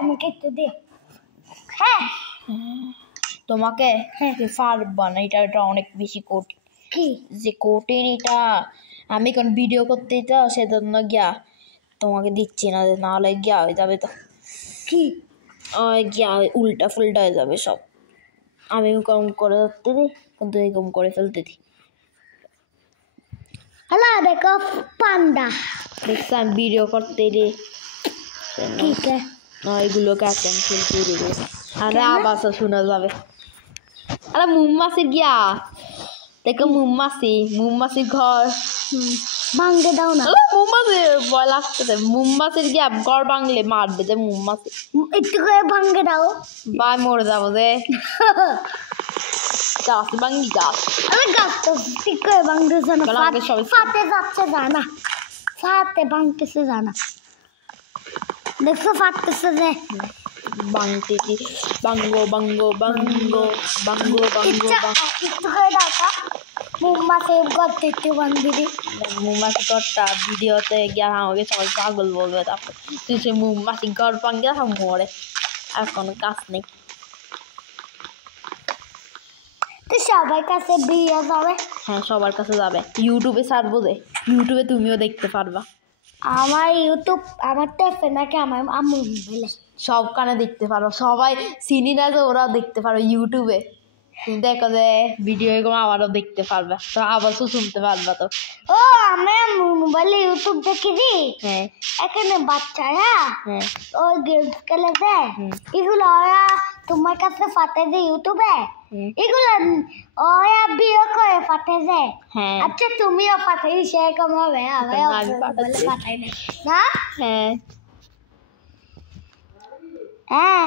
আমাকে একটু দিও। হ্যাঁ তোমাকে পারবা না, এটা অনেক বেশি কঠিন। কি যে কঠিন এটা, আমি এখন ভিডিও করতে তো সেজন্য গিয়া তোমাকে দিচ্ছি না, নাহলে গিয়া হয়ে যাবে তো কি গিয়া উল্টা ফুলটা হয়ে যাবে সব। আমি কম করে ধরতে দিই কিন্তু এরকম করে ফেলতে দিই। হ্যালো দেখো পান্ডা দেখছি আমি ভিডিও করতে দিই ঠিক আছে এগুলোকে ক্যান্সেল করে দেবে, আরে আওয়াজও শোনা যাবে। আরে মুম্মাসির গিয়া দেখো, মুম্মাসির ঘর ভাঙতে দাও না। মুম্বাসি ভয় লাগতেছে, মুম্বাসির গিয়া ঘর ভাঙলে মারবে যে মুম্বাসি। একটু করে ভাঙতে দাও। ভাই মরে যাবো যে গাছ ভাঙি গাছ। আরে গাছ তো ঠিক করে ভাঙতেছে না, ফাটে যাচ্ছে যায় না, ফাটে ভাঙতেছে যায় না। দেখছো ফাটতেছে যে ভাঙতেছি, ভাঙ্গো ভাঙ্গো ভাঙ্গো ভাঙ্গো ভাঙ্গো একটু করে দাও তো মুম্বাসি করতে একটু ভাঙবি দি। মুম্বাসি ঘরটা ভিডিওতে গিয়ে আমাকে সবাই পাগল বলবে, তারপর তুই সে মুম্বাসি ঘর ভাঙে মরে, আর কোনো কাজ নেই। তো সবার কাছে বিয়ে যাবে। হ্যাঁ সবার কাছে যাবে, ইউটিউবে ছাড়বো যে, ইউটিউবে তুমিও দেখতে পারবা। আমার ইউটিউব আমার টেপে নাকি আমার আম্মু মোবাইলে সবখানে দেখতে পারো, সবাই চিনি না যে ওরাও দেখতে পারো ইউটিউবে। তুমি দেখো যে ভিডিও এগুলো আবারও দেখতে পারবে, তো আবারও শুনতে পারবা। তো ও আমি মোবাইলে ইউটিউব দেখি দি। হ্যাঁ এখানে বাচ্চারা হ্যাঁ ওই গেমস খেলে দেয়, এগুলো ওরা তোমার কাছে পাঠায় দেয় ইউটিউবে, এগুলো ওরা বিয়ে করে পাঠায় দেয়। হ্যাঁ আচ্ছা তুমিও পাঠাই সেরকম হবে, আমিও পাঠাই না। হ্যাঁ হ্যাঁ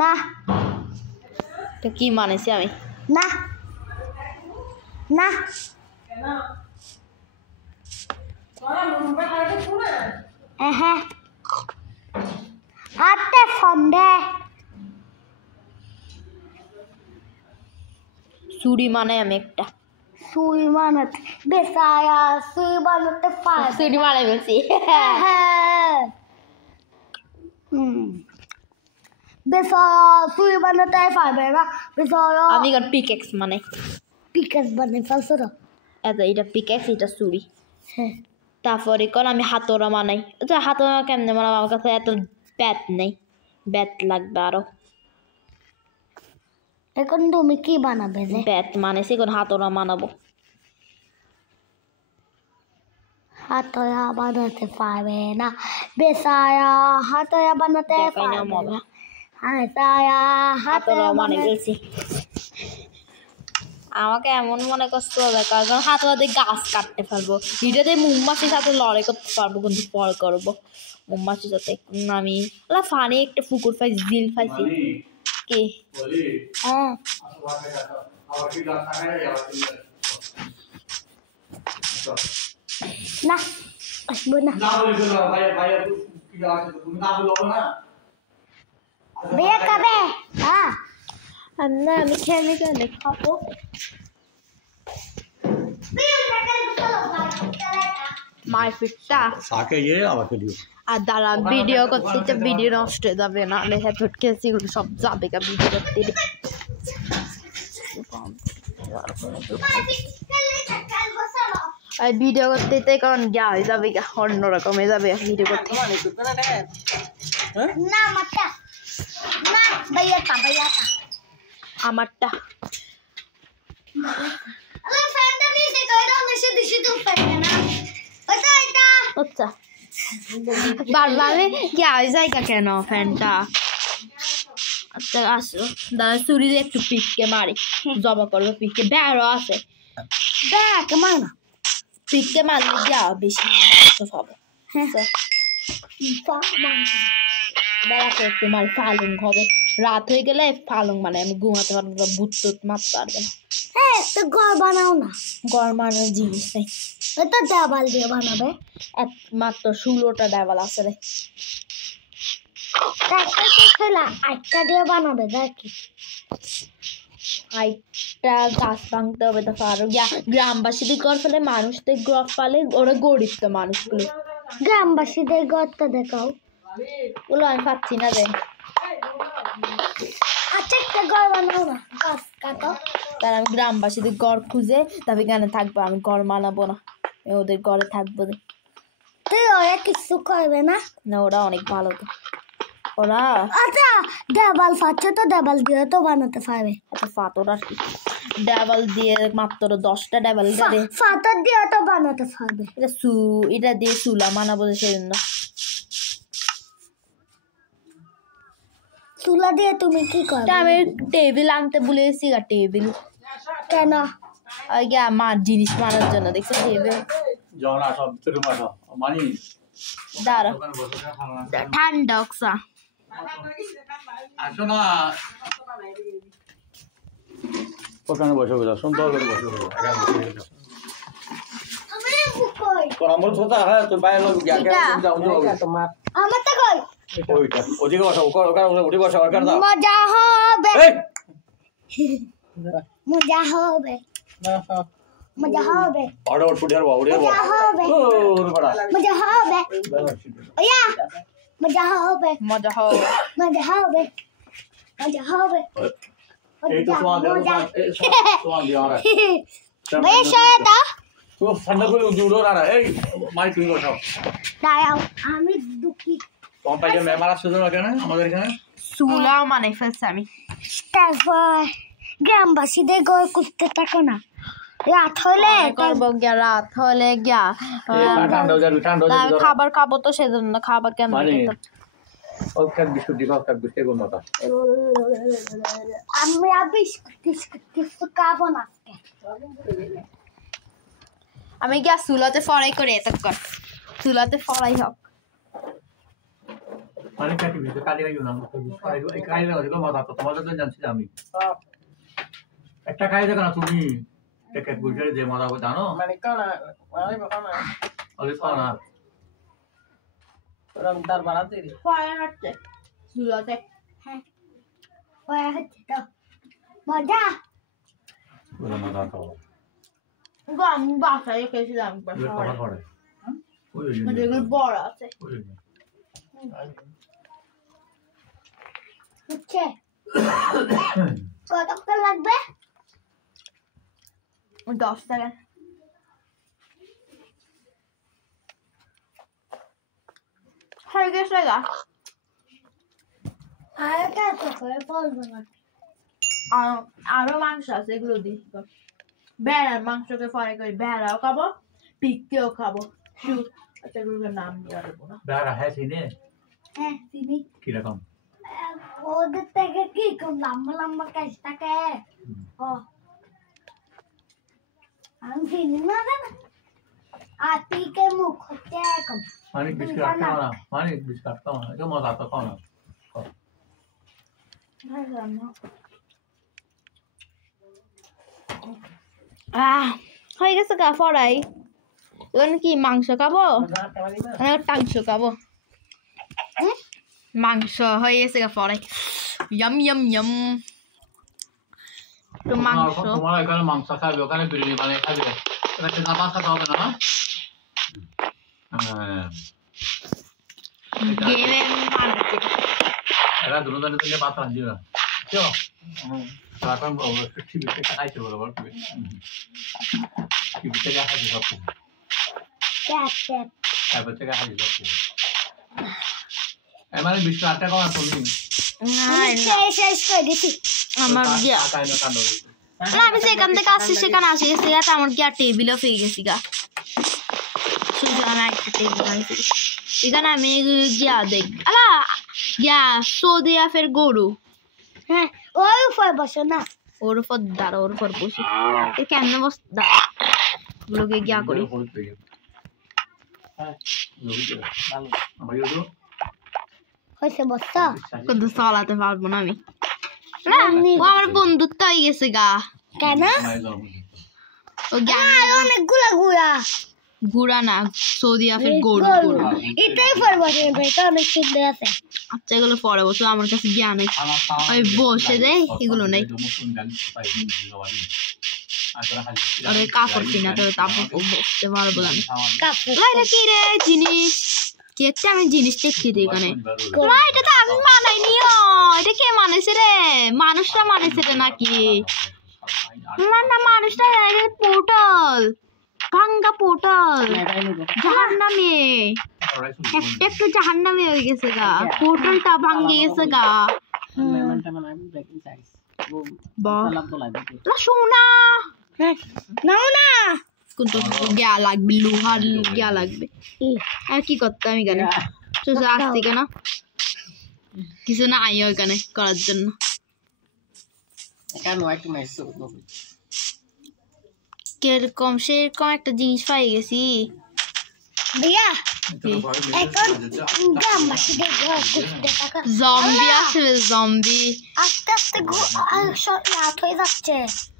না তো কি মানেছি আমি? না না হ্যাঁ হাতে ফোন দে। চুরি মানে আমি একটা সুই বানাতে বেসায়া সুই বানাতে পারে। চুরি মানে বলছি। হ্যাঁ বেসায়া সুই বানাতে পারবে না, বেসায়া আমি এখন পিকেক্স মানে পিকাস বানাতে পারছো না। এটা পিকেক্স, এটা চুরি। হ্যাঁ তারপরে কোন আমি হাতোড়া বানাই। আচ্ছা হাতোড়া কেমনে বানাবো, আমার কাছে এত ব্যাট নেই, ব্যাট লাগবে আরো। এখন তুমি কি বানাবে? ব্যাট মানে সেখন হাতোড়া বানাবো। হাতয়া বানাতে পারবে না, বেসায়া হাতয়া বানাতে পারবে না, হাতয়া হাতয়া মানে বলছি আমাকে এমন মনে করতে হবে কারণ হাতোয়া দিয়ে গাছ কাটতে পারবো, এটাতে মোমবাতির সাথে লড়াই করতে পারবো, কিন্তু পর করবো মোমবাতির সাথে। আমি ফানি একটা পুকুর পাইছি, জিল পাইছি। কি হ্যাঁ না আসবো না বিয়ে কবে? হ্যাঁ না আমি খেলে খেলে খাবো। মারপিটটা আর দাঁড়া ভিডিও করতে, ভিডিও নষ্ট হয়ে যাবে, নাহলে হেডফোন কেসি সব যাবে গা ভিডিও করতে। আর ভিডিও করতে কারণ যা হয়ে যাবে গা, অন্যরকম হয়ে যাবে ভিডিও করতে। না মাতা না ভাইয়াটা ভাইয়াটা আমারটা আরে ফ্যানটা নিচে কই দাও, নিচে দিছি তো ফ্যানটা না ওটা এটা। আচ্ছা বারবার কি আই জায়গা কেন ফ্যানটা? আচ্ছা আসো দাদা চুরি দিয়ে একটু পিককে মারি, জমা করবো পিককে, ব্যারও আছে দেখ মার না পিককে মারলে যা বেশি হবে। হ্যাঁ বেড়াকে একটু মারি, পালং হবে, রাত হয়ে গেলে পালং মানে আমি ঘুমাতে পারবো, ভূত টুত মারতে পারবে না। হ্যাঁ তো ঘর বানাও না, ঘর বানানোর জিনিস নেই, এটা দেওয়াল দিয়ে বানাবে। মাত্র 16টা দেওয়াল আছে রে, আটটা দিয়ে বানাবে দেখি। আইটা গাছ ভাঙতে হবে, তো আরো গ্রামবাসীদের ঘর ফেলে মানুষদের ঘর পালে, ওরা গরিব তো মানুষগুলো। গ্রামবাসীদের ঘরটা দেখাও। ওগুলো আমি পাচ্ছি না রে। আচ্ছা একটা ঘর বানাও না, গাছ কাটো। তার আমি গ্রামবাসীদের ঘর খুঁজে তবে এখানে থাকবো, আমি ঘর বানাবো না, আমি ওদের ঘরে থাকবো। তুই ওরা কিছু করবে না? না, ওরা অনেক ভালো তো ওরা। আচ্ছা দেওয়াল পাচ্ছে তো, দেওয়াল দিয়ে তো বানাতে পারবে। আচ্ছা ফাতর আর কি, ডাবল দিয়ে মাত্র 10টা ডাবল দিয়ে পাথর দিয়ে তো বানাতে পারবে। এটা দিয়ে চুলা বানাবো, সেজন্য। চুলা দিয়ে তুমি কি করবে? আমি টেবিল আনতে ভুলে গেছি। টেবিল কেন? মার জিনিস মারার জন্য, দেখছো টেবিল। দাঁড়া ঠান্ডা অক্সা আসো না, ওখানে বসে বসে সুন্দর করে বসে বসে আমার ছোটা। হ্যাঁ তোর বাইরে লোক আমার তো কই ওইটা ওদিকে বসা, ওখানে উঠে বসা, ওখানে দাও। মজা হবে, মজা হবে, মজা হবে, অর্ডার ফুটে আর বাবুরে মজা হবে, ওর বড়া মজা হবে, ওয়া মজা হবে, মজা হবে, মজা হবে, মজা হবে। এই তো সোয়াল এই সোয়াল দিয়া আর ভাই শায়দা তো ঠান্ডা করে উড়ো না। এই মাই তুমি বসাও, দাঁড়াও আমি দুঃখী। তোমার পাইয়ে মেহমান আসছে না কেন আমাদের এখানে? চুলা মানে ফেলছে আমি। তারপর গ্রামবাসীদের ঘর খুঁজতে থাকো না, রাত হলে করবো গিয়া, রাত হলে গিয়া ঠান্ডা হয়ে যাবে, ঠান্ডা হয়ে যাবে। খাবার খাবো তো, সেজন্য খাবার কেন মানে ওকে বিস্কুট দিবা, ওকে বিস্কুট কোন কথা। আমি বিস্কুট কিছু খাবো না আজকে। আমি গিয়া চুলাতে ফরাই করে এতক্ষণ, চুলাতে ফরাই হোক। মানে কাটি দিতে কাটি গাইও না, এই কাই না ওদিকে মজা তো তোমাদের তো জানছি আমি। একটা কাই দেখো না তুমি, এক এক বুঝে যে মজা হবে জানো? মানে কানা মানে বানা ওই খাও না। ওরা তার বানাতে দি ফরাই হচ্ছে চুলাতে। হ্যাঁ ওই হচ্ছে তো মজা। ওরা মজা খাও। আমি বাসায় রেখেছিলাম একবার ওই ফরাই। খাবার পড়ে। ওই মানে এগুলো বড় আছে। ওই হচ্ছে কতক্ষণ লাগবে? 10 টাকা। হয়ে গেছে গা। আর কত করে বলবো না। আরো মাংস আছে, এগুলো দিই। ভেড়ার মাংসকে ফরাই করে ভেড়াও খাবো, পিককেও খাবো। আচ্ছা এগুলোর নাম জানবো না। বেড়া হ্যাঁ চিনে হ্যাঁ চিনি। কিরকম? ওদের থেকে কি কম লম্বা লম্বা কাজ থাকে। ও আমি চিনি না দাদা। আর পিকে মুখ হচ্ছে এরকম। মানে বিস্কুট খাও না, মানে বিস্কুট খাও না, এটা মজা তো খাও না। হয়ে গেছে গা ফরাই। এখানে কি মাংস খাবো না টাংস খাবো? মাংস হয়ে গেছে গা ফরাই। Yam yam yam. তো মাংস তোমার এখানে মাংস খাবে, ওখানে বিরিয়ানি বানিয়ে খাবে, এটা না মাছ খাওয়া হবে না। হ্যাঁ গেলে এরা দুজনে দিলে ভাত রাঁধবে না কেউ। এখন টিভি থেকে খাইতে বলবো, টিভি থেকে খাইতে সব কিছু, তারপর থেকে খাইতে সব কিছু। মানে বিস্কুট আটটা কমা তুমি শেষ করে দিছি। আমার গিয়া আমি সেখান থেকে আসছি, সেখানে আসি গেছি গা। আমার গিয়া টেবিলও পেয়ে গেছি গা। সেখানে একটা টেবিল আনছি। এখানে আমি গিয়া দেখ আলা গিয়া সৌদি আরবের গরু। হ্যাঁ ওর উপর বসো না, ওর উপর দাঁড়া, ওর উপর বসি। কেমন বস দাঁড়া, ওগুলোকে গিয়া করি। হয়েছে বসো। কিন্তু চালাতে পারবো না আমি। ও আমার বন্ধুত্ব হয়ে গেছে গা। কেন? ও জ্ঞান অনেকগুলা গুড়া গুড়া না, সৌদি আরবের গরু। এটাই পর বসে, এটা অনেক সুন্দর আছে। আচ্ছা এগুলো পরে বসে, আমার কাছে জ্ঞান নেই। ওই বসে দেয় এগুলো নেই। আরে কাপড় কিনা তো তারপর বসতে পারবো না। কাপড় এটা কি রে জিনিস? কেকটা আমি জিনিসটা একটু দিই এখানে মা এটা তো আমি বানাইনি এটা কে মানেছে রে মানুষটা মানেছে রে নাকি না না মানুষটা পোর্টাল ভাঙ্গা পোর্টাল জাহান্নামে একটা একটু জাহান্নামে হয়ে গেছে গা পোর্টালটা ভাঙ্গে গেছে গা সোনা নাও না কিন্তু গিয়া লাগবে লোহার গিয়া লাগবে আর কি করতে আমি কেন আসছি কেন কিছু না আইও এখানে করার জন্য কিরকম সেরকম একটা জিনিস পাই গেছি ভাইয়া এখন গ্রামবাসী দেখবো জম্বি আসবে জম্বি আস্তে আস্তে রাত হয়ে যাচ্ছে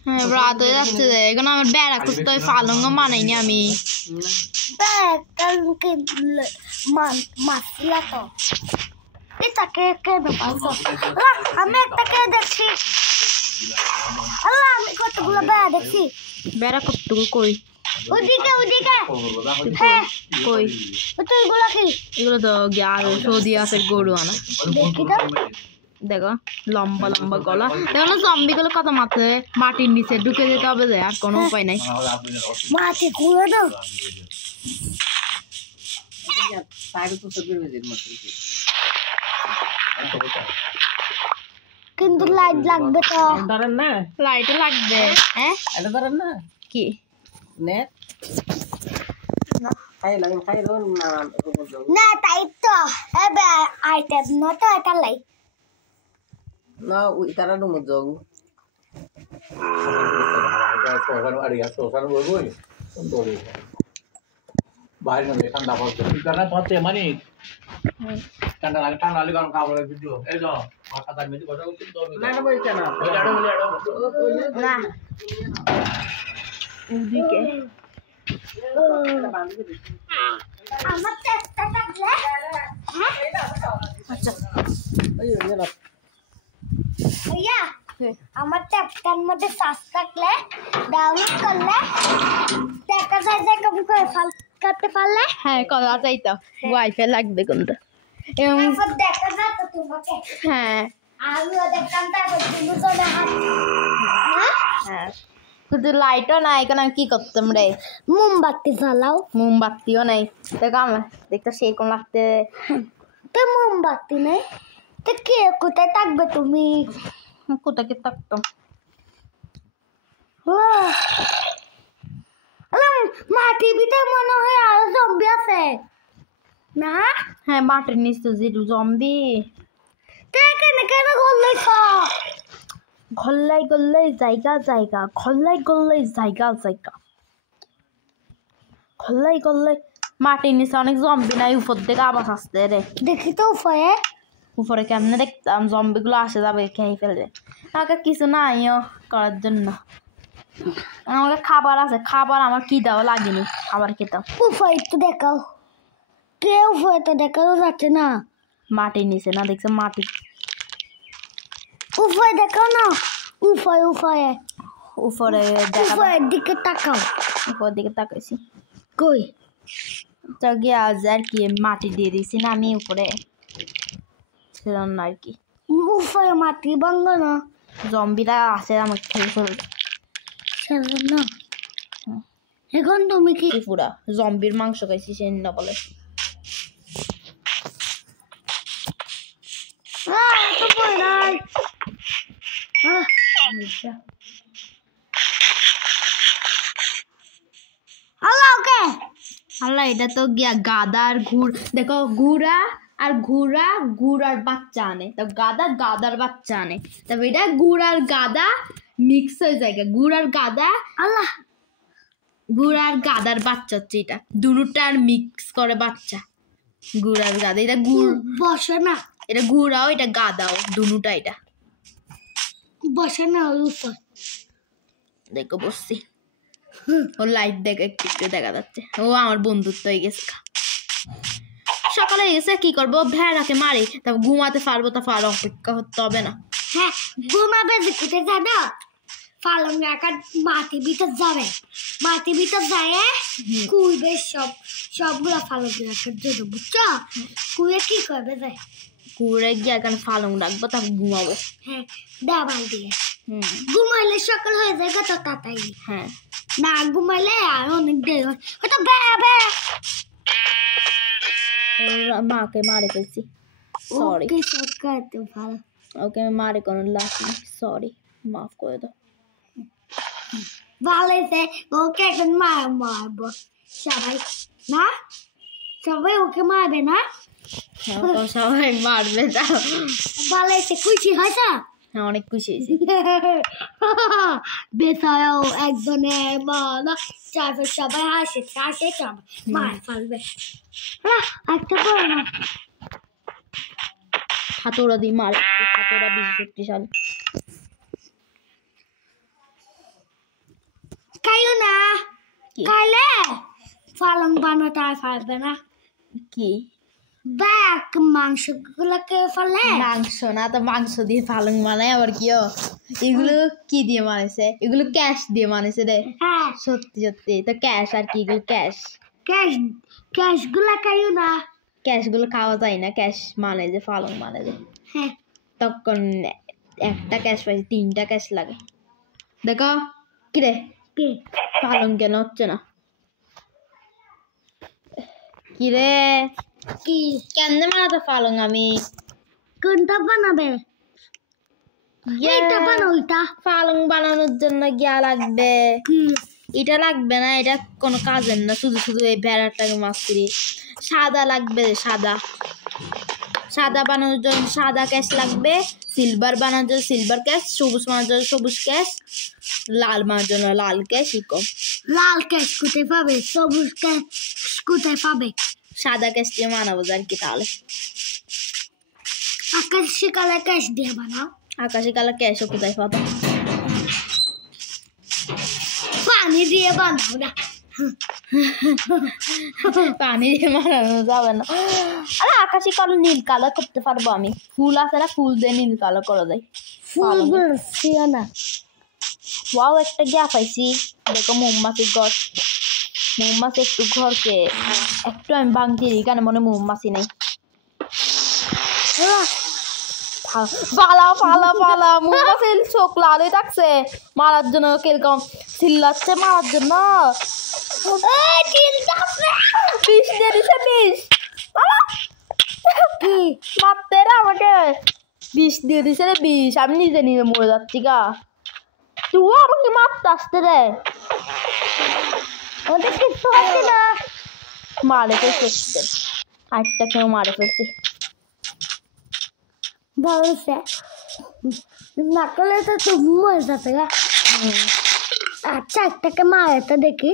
হ্যাঁ রাত হয়ে যাচ্ছে এখন আমার বেড়া খুঁজতে হয় পালঙ্গ বানাইনি আমি মাসিলা তো এটাকে কেন পারছো আমি একটা কে দেখছি আল্লাহ আমি কতগুলো বেড়া দেখছি বেড়া কতটুকু কই ওদিকে ওদিকে হ্যাঁ কই তো এগুলো কি এগুলো তো আর সৌদি আছে গরু আনা দেখি তো দেখো লম্বা লম্বা গলা দেখো জম্বি গুলো কত মাটির নিচে ঢুকে যেতে হবে যে আর কোনো উপায় নাই মাটি খুলে দাও কিন্তু লাইট লাগবে তো ধরেন না লাইট লাগবে হ্যাঁ এটা ধরেন না কি নেট খাই লাগেন খাই রোন না না তাই তো এবে আইটেম না তো এটা লাই না ওই তারা ডুমো যাও বাইরে না ঠান্ডা পড়ছে ঠান্ডা পড়ছে মানে ঠান্ডা লাগে গরম খাবার ভিডিও এই তো মাথা তার মেদি কথা উচিত না না বলছে না না ওদিকে আমার চেষ্টা থাকলে আচ্ছা ওই না ভাইয়া আমার ট্যাপটার মধ্যে সার্চ থাকলে ডাউনলোড করলে দেখা যায় যে কবি করে করতে পারলে হ্যাঁ কথা চাই তো ওয়াইফাই লাগবে কিন্তু তারপর দেখা যায় তো তোমাকে হ্যাঁ আমিও দেখতাম তারপর তুমি তো না হ্যাঁ কিন্তু লাইটও নাই এখন আমি কি করতাম রে মোমবাতি জ্বালাও মোমবাতিও নাই দেখো আমার দেখতে সেরকম লাগতে তো মোমবাতি নেই তো কে কোথায় থাকবে তুমি কোথায় কি থাকতাম মাটির ভিতরে মনে হয় আরো জম্বি আছে না হ্যাঁ মাটির নিচে যে জম্বি কেন কেন করলেছ গল্লাই গল্লাই জায়গা জায়গা গল্লাই গল্লাই জায়গা জায়গা গল্লাই গল্লাই মাটির নিচে অনেক জম্বি নাই উপর থেকে আবাস আসতে রে দেখি তো উপায়ে উপরে কেমনে দেখতাম জম্বিগুলো আসে যাবে খেয়ে ফেলবে আমাকে কিছু নাইও করার জন্য আমাকে খাবার আছে খাবার আমার কি দেওয়া লাগেনি আবার খেতাম উপায় তো দেখাও কেউ উপায় তো দেখানো যাচ্ছে না মাটির নিচে না দেখছে মাটি উপায় দেখাও না উপায় উপায়ে উপরে দেখা উপায়ের দিকে তাকাও উপরের দিকে তাকাইছি কই তো গিয়ে আজ আর কি মাটি দিয়ে দিয়েছি না আমি উপরে ছিলাম না আর কি উপায়ে মাটি ভাঙ না জম্বিরা আছে আমাকে খেয়ে ফেলবে না এখন তুমি কি পুরা জম্বির মাংস খাইছি সে না বলে তো বই নাই আল্লাহ ওকে আল্লাহ এটা তো গিয়া গাদার ঘুর দেখো ঘুরা আর ঘুরা ঘুরার বাচ্চা আনে তো গাদার বাচ্চা আনে তারপর এটা ঘুরার গাদা মিক্স হয়ে যায় ঘুরার গাদা আল্লাহ ঘুরার গাদার বাচ্চা হচ্ছে এটা দুটার মিক্স করে বাচ্চা ঘুরার গাদা এটা বসে না এটা ঘুরাও এটা গাদাও দুটা এটা বসে না উপর দেখো বসছি ও লাইট দেখে একটু একটু দেখা যাচ্ছে ও আমার বন্ধুত্ব হয়ে গেছে সকালে এসে কি করবো ভেড়াকে মারি তারপর ঘুমাতে পারবো তা পারো অপেক্ষা করতে হবে না হ্যাঁ ঘুমাবে কোথায় জানো পালং রাখার মাটির ভিতর যাবে, মাটির ভিতর যায় কুইবে সবগুলা পালং রাখার জন্য, বুঝছো? কুইয়ে কি করবে যায়? কুড়ে গিয়ে এখানে পালং রাখবো, তারপর ঘুমাবো। হ্যাঁ, ডাবাল দিয়ে ঘুমাইলে সকাল হয়ে যায় কত তাড়াতাড়ি। হ্যাঁ, না ঘুমাইলে আর অনেক দেরি হয়, হয়তো বেড়াবে। মাকে মারে ফেলছি, সরি। ওকে সব করতে ভালো। ওকে আমি মারে কোনো লাভ নেই, সরি, মাফ করে দাও। ভালো হয়েছে, ওকে এখন মারবো সবাই, না সবাই ওকে মারবে না? হ্যাঁ, ওকে সবাই মারবে, দাও। ভালো হয়েছে, খুশি হয়েছে? হ্যাঁ, অনেক খুশি হয়েছি। বেচারাও একজনের মা, চারপে সবাই হাসে সবাই মার ফেলবে। একটা বড় না হাতুড়া দিয়ে মার, হাতুড়া বেশি শক্তিশালী। খাইও না, কি? খাইলে পালং বানাতে আর পারবে না। কি ব্যাক মাংস গুলোকে ফেলে, মাংস না তো, মাংস দিয়ে পালং বানায় আবার কি? এগুলো কি দিয়ে বানাইছে? এগুলো ক্যাশ দিয়ে বানাইছে রে। হ্যাঁ সত্যি সত্যি তো ক্যাশ, আর কি এগুলো ক্যাশ। ক্যাশ গুলা খাইও না। ক্যাশ গুলো খাওয়া যায় না, ক্যাশ মানে যে পালং মানে যে, হ্যাঁ তখন একটা ক্যাশ পাইছে, 3টা ক্যাশ লাগে। দেখো কিরে, কি পালং কেন হচ্ছে না? কিরে, কি কেমনে বানাতে পালং আমি? কোনটা বানাবে? এইটা বানাও, ওইটা পালং বানানোর জন্য গিয়া লাগবে, কি? এটা লাগবে না, এটা কোনো কাজের না, শুধু শুধু এই ভেড়াটাকে মাছ করি। সাদা লাগবে, সাদা বানানোর জন্য সাদা ক্যাশ লাগবে, সিলভার বানানোর জন্য সিলভার ক্যাশ, সবুজ বানানোর জন্য সবুজ ক্যাশ, লাল বানানোর জন্য লাল ক্যাশ। লাল ক্যাশ কোথায় পাবে? সবুজ ক্যাশ কোথায় পাবে? সাদা ক্যাশ দিয়ে বানাবো আর কি তাহলে। আকাশি কালার ক্যাশ দিয়ে বানাও। আকাশি কালার ক্যাশও কোথায় পাবো? পানি দিয়ে বানাও না, পানি দিয়ে বানানো যাবে না। আরে আকাশি কালো নীল কালার করতে পারবো আমি, ফুল আছে না, ফুল দিয়ে নীল কালার করা যায়। ফুলগুলো ছিল না। ওয়াও, একটা গ্যা পাইছি, দেখো মৌমাছির ঘর। মৌমাছি একটু ঘরকে একটু আমি ভাঙছি, এখানে মনে মৌমাছি নেই। পালা পালা পালা, মৌমাছির চোখ লাল হয়ে থাকছে, মারার জন্য কিরকম চিল্লাচ্ছে, মারার জন্য। বিষ দিয়ে দিছে, বিষ। কি মারতে রে আমাকে, বিষ দিয়ে দিছে রে, বিষ। আমি নিজে নিজে মরে যাচ্ছি গা, তুই আমাকে মারতে আসতে রে। ওদের কিছু হচ্ছে না। মারে ফেলছে, আরেকটা কেউ মারে ফেলছে। বলছে না করলে তো তুমি মরে যাবে গা। আচ্ছা একটাকে মারে তো দেখি,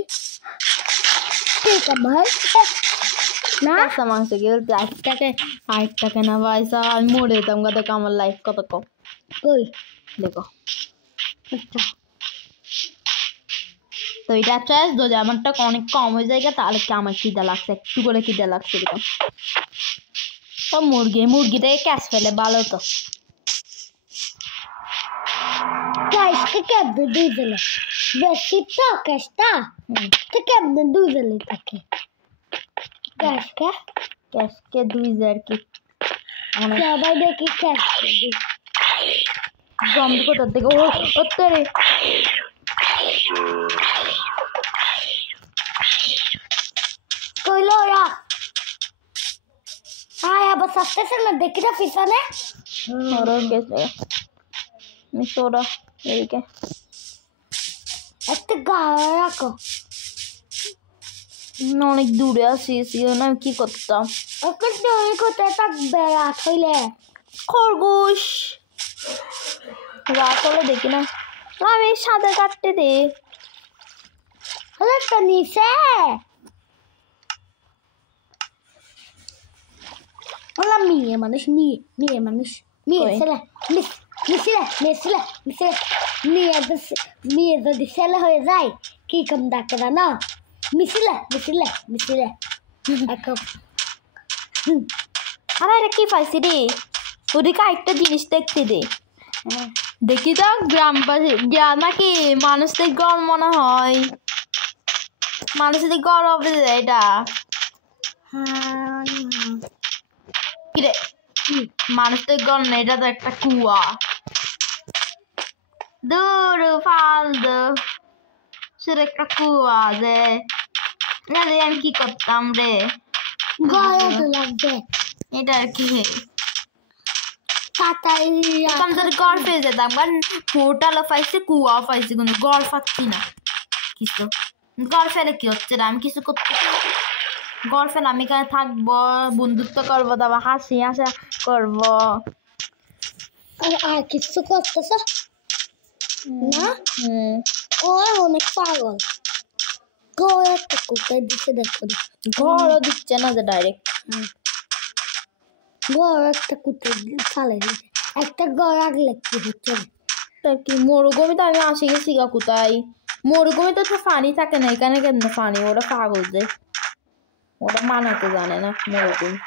ঠিক আছে ভাই না? কাঁচা মাংস গেলতে আরেকটাকে না পয়সা, আমি মরে যেতাম গা। দেখো আমার লাইফ কত কম, কই দেখো। আচ্ছা তো এটা চয়েস, যদি আমারটা অনেক কম হয়ে যায় তাহলে কি আমার খিদা লাগছে, একটু করে খিদা লাগছে এরকম। তো মুরগিটাকে ক্যাশ ফেলে ভালো তো। ক্যাশকে কেমনে দুই দিলে বেশি তো, ক্যাশটা তো কেমনে দুই দিলে থাকে? ক্যাশকে 2000 কি অনেক সবাই দেখি ক্যাশকে দুই। জম্বি কোথার থেকে হতে রে। কইলো ওরা আবার আসতেছে না, দেখি না পিছনে। ওরা গেছে মিশোরা এদিকে। একটা গায়ে রাখো, অনেক দূরে আসিস, না আমি কি করতাম? এখন তুমি কোথায় থাকবে রাত হইলে? খরগোশ রাত হলে দেখি না, আমি সাদা কাটতে দে। হলে তো নিচে মেয়ে মানুষ, মেয়ে মানুষ, মেয়ে ছেলে, মেয়ে যদি ছেলে হয়ে যায় কি কম ডাক্তার না, মিছিলে এখন আরে এটা কি পাইছি রে, ওদিকে আরেকটা জিনিস দেখতে দে। দেখি তো গ্রামবাসী নাকি মানুষদের গড় মনে হয় মানুষদের গড় হবে এটা কিরে মানুষদের গড় না এটা তো একটা কুয়া দূর ফালতু সেটা একটা কুয়া যে আমি কি করতাম রে গরম লাগবে এটা আর কি পাতাই যদি গড় পেয়ে যেতাম কারণ পোর্টালও পাইছে কুয়াও পাইছে কিন্তু গড় পাচ্ছি না কিছু গড় ফেলে কি হচ্ছে না আমি কিছু করতে গড় ফেলে আমি এখানে থাকবো বন্ধুত্ব করবো তারপর হাসি হাসা করবো আর কিছু করতেছ না ও অনেক পাগল ঘর একটা কোথায় দিচ্ছে দেখো ঘরও দিচ্ছে না যে ডাইরেক্ট ঘর একটা কোথায় ফালে দিচ্ছে একটা ঘর আগলে কি হচ্ছে তার কি মরুভূমি তো আমি আসি গেছি গা কোথায় মরুভূমি তো পানি থাকে না এখানে কেন পানি ওরা পাগল যে ওরা মানাতে জানে না মরুভূমি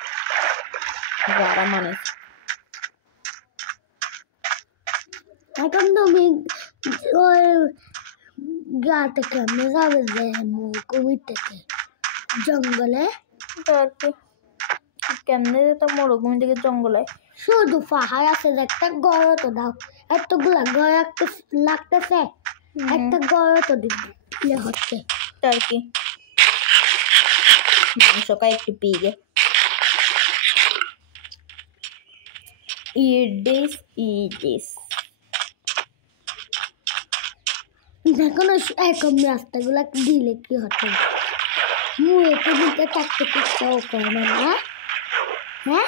যারা মানে এখন তুমি ওই গাতে কেমনে যাবে যে মরুভূমি থেকে জঙ্গলে আর কি কেমনে যেত মরুভূমি থেকে জঙ্গলে শুধু পাহাড় আছে একটা গড় তো দাও এতগুলা গড় লাগতেছে একটা গড় তো দিলে হচ্ছে আর কি মাংসটা একটু পিগে ইডিস দেখো না এরকম রাস্তাগুলা দিলে কি হচ্ছে মুখে দিতে থাকতে ইচ্ছাও করে না হ্যাঁ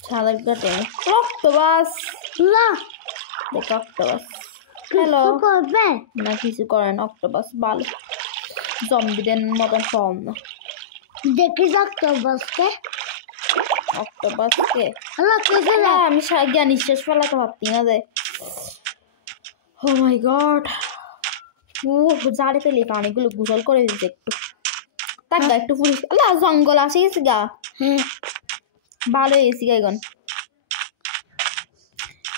সাদা কাটে অক্টোপাস না দেখ অক্টোপাস হ্যালো কিছু করবে না কিছু করে না অক্টোপাস ভালো জম্বিদের মতন ফর্ম না দেখি অক্টোপাসকে অক্টোপাসকে হ্যালো কে গেলে আমি জ্ঞান নিঃশ্বাস ফেলাতে পারতি না যে ও মাই গড ও জাড়ে পেলে পানিগুলো গুজল করে দিচ্ছে একটু তার গা একটু পুলিশ আল্লাহ জঙ্গল আসে গেছে গা হ্যাঁ ভালো হয়েছি গা এখন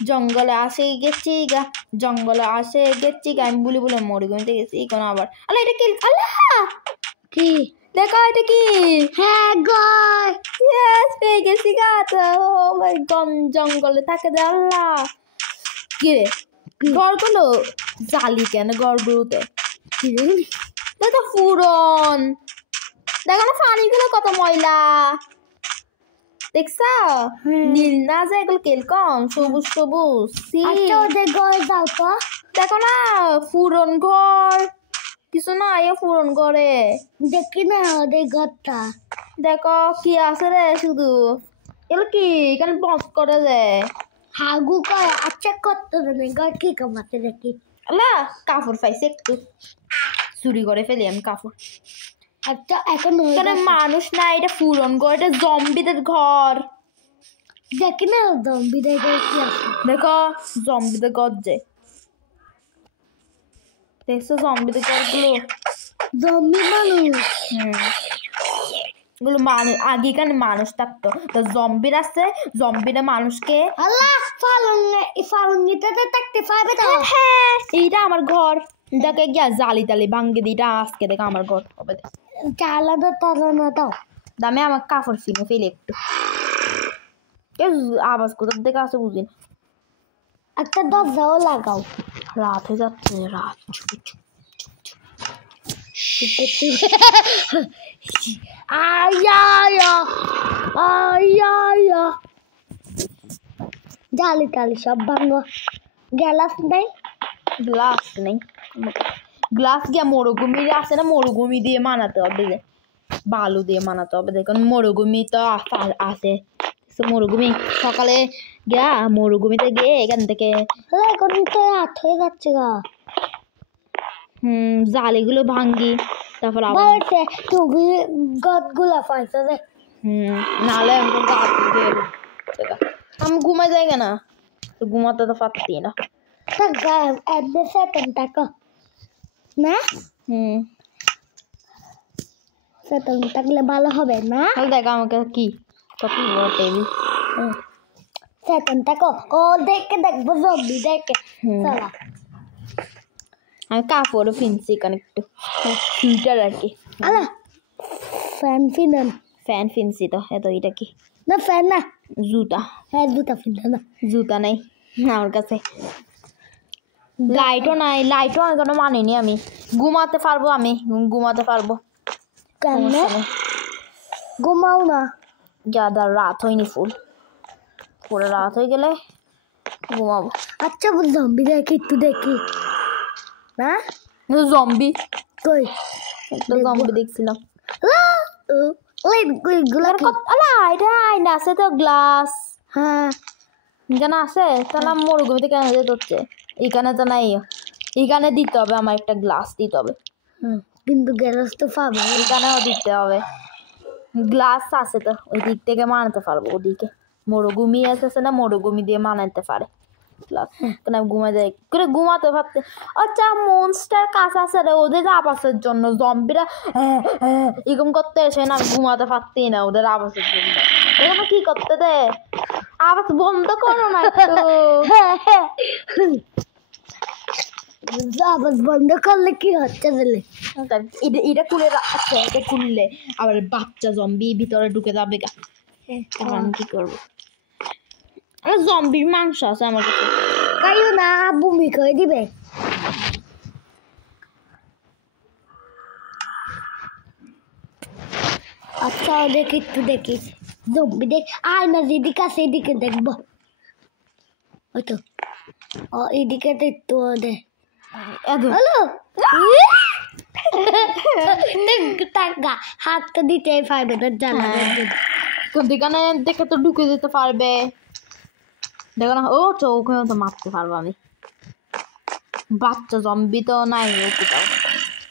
জঙ্গলে আসে গেছি গা জঙ্গলে আসে গেছি গা আমি বলে বলে মরুভূমিতে গেছি এখন আবার আল্লাহ এটা কি আল্লাহ কি দেখো এটা কি হ্যাঁ গয় ইয়েস পেয়ে গেছি গা তো ও মাই গড জঙ্গলে থাকে যে আল্লাহ কি রে গড়গুলো জালি কেন গড়গুলোতে দেখো ফুরন দেখো না পানিগুলো কত ময়লা দেখছা নীল না যে এগুলো কিরকম সবুজ সবুজ আচ্ছা ওদের গয় যাও তো দেখো না ফুরন ঘর কিছু না এ ফুরন ঘরে দেখি না ওদের ঘরটা দেখো কি আছে রে শুধু এগুলো কি এখানে বস করে যায় হাগু করে আচ্ছা করতে দেবে ঘর কি কমাতে দেখি আল্লাহ কাপড় পাইছে একটু চুরি করে ফেলি আমি কাপড় একটা এখন এখানে মানুষ না এটা ফুরন ঘর এটা জম্বিদের ঘর দেখি না জম্বিদের ঘর কি আছে দেখো জম্বিদের ঘর যে দেখছো জম্বিদের ঘরগুলো জম্বি মানুষ এগুলো মানুষ আগেকার মানুষ থাকতো তো জম্বির আছে জম্বিরা মানুষকে আল্লাহ ফালুঙ্গিতে থাকতে পারবে তো হ্যাঁ এইটা আমার ঘর দেখে গিয়া জালি টালি ভাঙ্গে দিটা আজকে দেখে আমার ঘর হবে আলাদা তালানো দাও দামে আমার কাপড় ফিনে ফেলে একটু আওয়াজ কোথার দেখে আসে বুঝি না একটা দরজাও লাগাও রাত হয়ে যাচ্ছে রাত জালি টালি সব ভাঙো গ্যালাস নেই গ্লাস নেই গ্লাস গিয়া মরুভূমি আছে না মরুভূমি দিয়ে মানাতে হবে যে বালু দিয়ে মানাতে হবে দেখুন মরুভূমি তো আছে মরুভূমি সকালে গিয়া মরুভূমিতে গিয়ে এখান থেকে এখন তো রাত হয়ে যাচ্ছে গা জালিগুলো ভাঙ্গি তারপর আবার তুমি গদগুলা পাইছো রে নাহলে আমি ঘুমাই যাই না তো ঘুমাতে তো পারতি না টাকা না সেটা থাকলে ভালো হবে না দেখ আমাকে কি কত বড় টেবিল শয়তানটা কো ও দেখে দেখবো জম্বি দেখে চলা আমি কাপড়ও ফিনছি এখানে একটু সুইটার আর কি আলা ফ্যান ফিনান ফ্যান ফিনছি তো এত এটা কি না ফ্যান না জুতা হ্যাঁ জুতা ফিনা না জুতা নেই আমার কাছে লাইটও নাই লাইটও এখনো মানিনি আমি ঘুমাতে পারবো আমি ঘুমাতে পারবো কেমনে ঘুমাও না যাদা রাত হয়নি পুরো রাত হয়ে গেলে ঘুমাবো আচ্ছা বল জম্বি দেখি একটু দেখি না জম্বি কই একটা জম্বি দেখছিলাম ওই গুলা কি আলা এটা আইনা আছে তো গ্লাস হ্যাঁ এখানে আছে তাহলে মরুভূমিতে কেন যেতে হচ্ছে এখানে তো নাই এখানে দিতে হবে আমার একটা গ্লাস দিতে হবে কিন্তু গ্যাস তো পাবো এখানেও দিতে হবে গ্লাস আছে তো ওই দিক থেকে মানাতে পারবো ওদিকে মরুভূমি আছে না মরুভূমি দিয়ে মানাতে পারে গ্লাস কেন ঘুমা যায় করে ঘুমাতে পারতে আচ্ছা মনস্টার কাজ আছে রে ওদের আবাসের জন্য জম্বিরা এরকম করতে এসে না ঘুমাতে পারতেই না ওদের আবাসের জন্য এরকম কি করতে দে আবাস বন্ধ করো না আবার বন্ধ করলে কি হচ্ছে বলে এটা খুলে রাখছে এটা খুললে আবার বাচ্চা জম্বি ভিতরে ঢুকে যাবে গা তখন আমি কি করবো জম্বির মাংস আছে আমার কাছে কাইও না বমি করে দিবে আচ্ছা দেখি একটু দেখি জম্বি দেখ আয় না যেদিকে আছে এদিকে দেখবো ওই তো ও এদিকে দেখতো দে হ্যালো টাকা হাত তো দিতেই পারবে না জানা এখানে দেখে তো ঢুকে যেতে পারবে দেখো না ও চৌকে তো মারতে পারবো আমি বাচ্চা জম্বি তো নাই কোথাও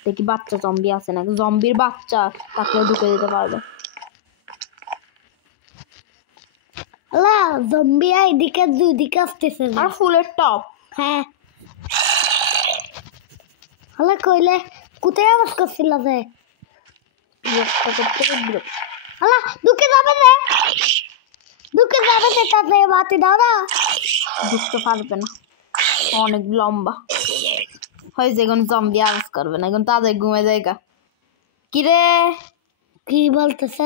দেখি বাচ্চা জম্বি আছে নাকি জম্বির বাচ্চা তাকেও ঢুকে যেতে পারবে আলা জম্বি এদিকে দুদিকে আসতেছে আর ফুলের টপ হ্যাঁ আলা কইলে কোথায় আওয়াজ করছিল যে আলা ঢুকে যাবে রে তাতে বাতি দাও না ঢুকতে পারবে না অনেক লম্বা হয়েছে এখন জম্বি আওয়াজ করবে না এখন তাদের ঘুমে জায়গা কিরে কি বলতেছে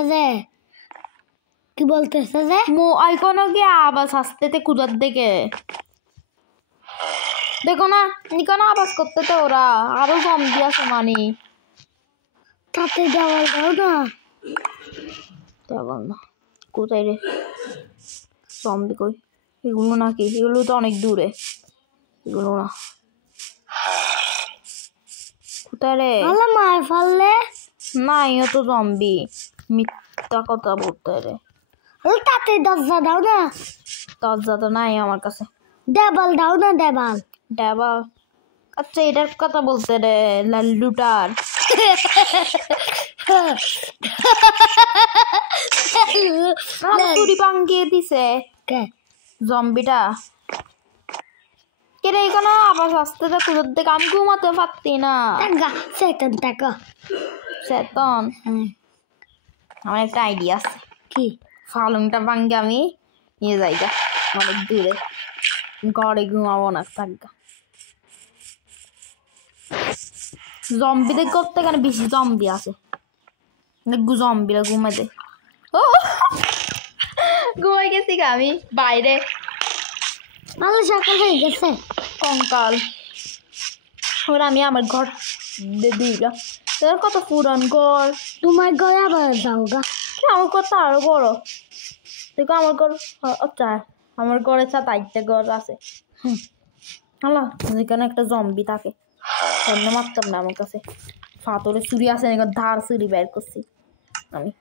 যে মো আইকনো কি আওয়াজ আসতে কুদার দিকে দেখো না নিকোনা আওয়াজ করতে তো ওরা আরো জম্বি আছে মানে তাতে দেওয়াল দাও না দেওয়াল না কোথায় রে জম্বি কই এগুলো নাকি এগুলো তো অনেক দূরে এগুলো না কোথায় রে আলা মার ফেললে নাই তো জম্বি মিথ্যা কথা বলতে রে আলা তাতে দরজা দাও না দরজা তো নাই আমার কাছে দেবাল দাও না দেবাল দেওয়াল আচ্ছা এটার কথা বলতে রে লাল্লুটার চুরি পাঙ্গিয়ে দিছে কে জম্বিটা কেরে এখানে আবার আসতে তো কুদর দিকে আমি ঘুমাতে পারতি না টাকা সেটান টাকা চেতন আমার একটা আইডিয়া আছে কি ফালংটা ভাঙ্গে আমি নিয়ে যাই গা অনেক দূরে ঘরে ঘুমাবো না থাকা জম্বিদের করতে এখানে বেশি জম্বি আছে জম্বিরা ঘুমাতে ও ঘুমাই গেছি গা আমি বাইরে আলা সকাল হয়ে গেছে কঙ্কাল ওরা আমি আমার ঘর দিই গা তোর কত পুরান ঘর তোমার ঘরে আবার যাও গা আমার ঘর তো আরো বড় দেখো আমার ঘর আচ্ছা আমার ঘরে 7-8টা ঘর আছে হ্যালো এখানে একটা জম্বি থাকে সামনে মারতাম না আমার কাছে ফাতরে চুরি আছে না ধার চুরি বের করছি আমি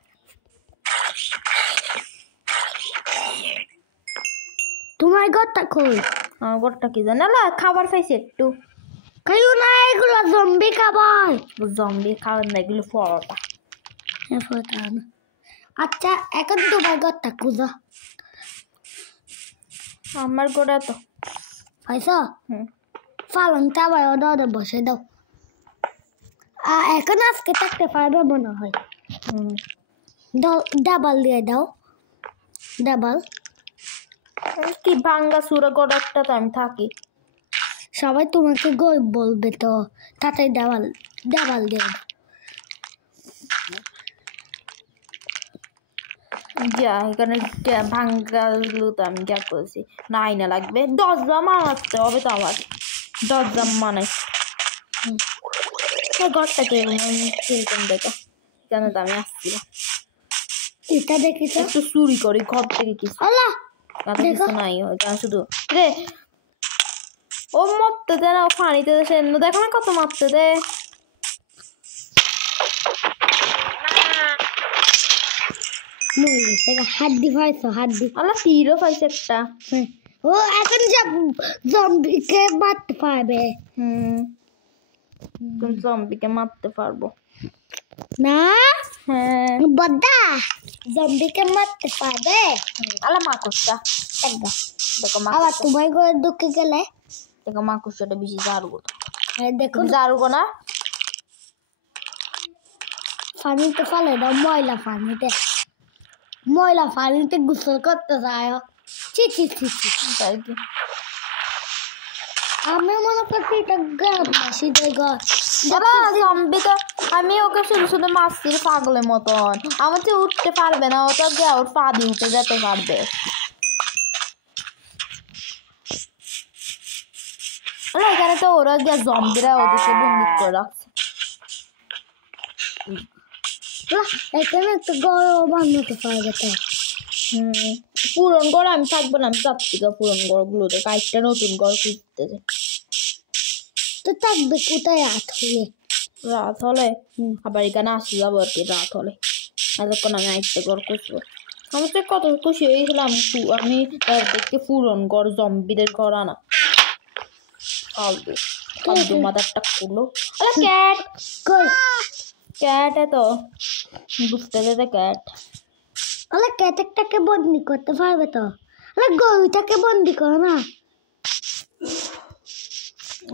তোমার ঘরটা কই আমার ঘরটা কি জানে না খাবার পাইছি একটু খাইও না এগুলো জম্বি খাবার জম্বি খাবার না এগুলো পরোটা আচ্ছা এখন তোমার ঘরটা খুঁজো আমার ঘরে তো পাইছো হুম ফালংটা আবার ওদের বসে দাও এখন আজকে থাকতে পারবে মনে হয় হুম ডাবল দিয়ে দাও ডাবল কি ভাঙ্গা সুরা গড়াটাতে আমি থাকি। সবাই তোমাকে গরিব বলবে তো, তাতে দেওয়াল দেওয়াল দিয়ে দাও। যা এখানে ভাঙ্গা তো আমি যা করছি না আইনা লাগবে, দরজা মানাতে হবে তো আমার, দরজা মানে ঘরটা কিরকম দেখো, কেন তো আমি আসছি না, এটা দেখি তো। একটু চুরি করি ঘর থেকে কিছু, আল্লাহ তাতে দেখো। কিছু নাই ওইখানে শুধু রে ও মরতে দে না, ও পানিতে দে, সে দেখো না কত মারতে দে। মরে গেছে, হাড্ডি পাইছো হাড্ডি। আল্লাহ তীরও পাইছে একটা। হ্যাঁ। ও এখন জম্বিকে মারতে পারবে জম্বিকে মারতে পারবো না? হ্যাঁ বদ্দা জম্বিকে মারতে পারবে? আল্লাহ মাকুসটা একদম। দেখো আবার মাকুসটা, তোমার ঘরে ঢুকে গেলে দেখো মাকুসটা বেশি জারুগো, দেখো জারুগো না পানিতে ফেলে দাও, ময়লা পানিতে, ময়লা পানিতে গোসল করতে যায়। ছি ছি ছি ছি। তাই কি আমি মনে করছি এটা গ্রাম মাসিদের ঘর। জম্বি তো আমি ওকে শুধু শুধু মারছি পাগলের মতন, আমার তো উঠতে পারবে না, ও তো গিয়ে ওর পা দিয়ে উঠে যেতে পারবে। এখানে তো ওরা গিয়ে জম্বিরা ওদেরকে বন্দি করে রাখছে। এখানে একটা ঘর বানাতে পারবে তো। পুরন ঘর আমি থাকবো না, আমি যাচ্ছি পুরন ঘর গুলোতে, কয়েকটা নতুন ঘর খুঁজতেছে। তো থাকবে কোথায় রাত হলে? রাত হলে আবার এখানে আসি যাবো আর কি, রাত হলে এতক্ষণ আমি আইতে ঘর খুঁজবো। আমি তো কত খুশি হয়েছিলাম আমি দেখতে পুরন ঘর জম্বিদের ঘর আনা কালকে মাথারটা খুললো। ক্যাট কই ক্যাট এত বুঝতে দেবে ক্যাট, আরে ক্যাটেকটাকে বন্দি করতে পারবে তো? আরে গরুটাকে বন্দি করো না।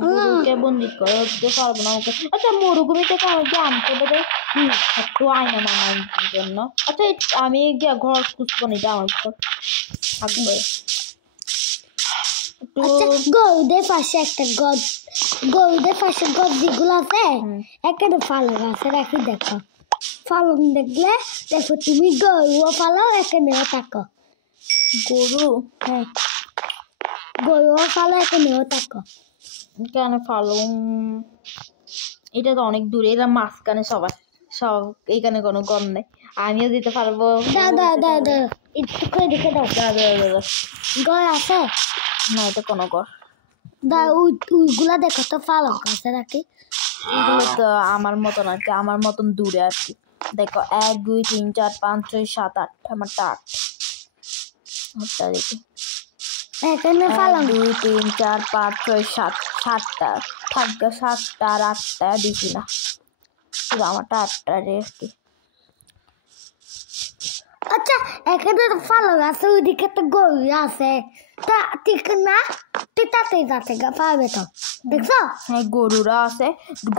গরুকে বন্দি করে উঠতে পারবো না ওকে। আচ্ছা মরুভূমি থেকে আমাকে আনতে দেবে একটু আয়না মানার জন্য। আচ্ছা আমি গিয়ে ঘর খুঁজবো না, এটা আমার ঘর থাকবে একটু। আচ্ছা গরুদের পাশে একটা গদ, গরুদের পাশে গদ যেগুলো আছে এখানে ফালন আছে রাখি, দেখো ফালন দেখলে দেখো তুমি গরুও ফালাও এখানেও থাকো। গরু হ্যাঁ গরুও ফালো এখানেও থাকো। কেন ফালুম, এটা তো অনেক দূরে, এরা মাঝখানে সবার সব, এইখানে কোনো ঘর নেই, আমিও দিতে পারবো। দাও দাও দাও দাও একটু করে দেখে দাও, ঘর আছে না এটা কোনো ঘর, দাও ওইগুলা দেখো তো ফালন আছে রাখি। এগুলো তো আমার মতন আর কি, আমার মতন দূরে আর কি। দেখো 1 2 3 4 5 6 7 8, আমারটা 8, আটটা দেখি এখানে 1 ফালন 2 3 4 5 6 7, 7টা থাকবে, 7টা আর 8টা দিছি না, শুধু আমারটা 8টা রে আর কি। আচ্ছা এখানে তো ফালন আছে, ওইদিকে তো গরু আছে, তা ঠিক না? তুই তাতেই যাতে পারবে তো, দেখছো? হ্যাঁ গরুরা আছে,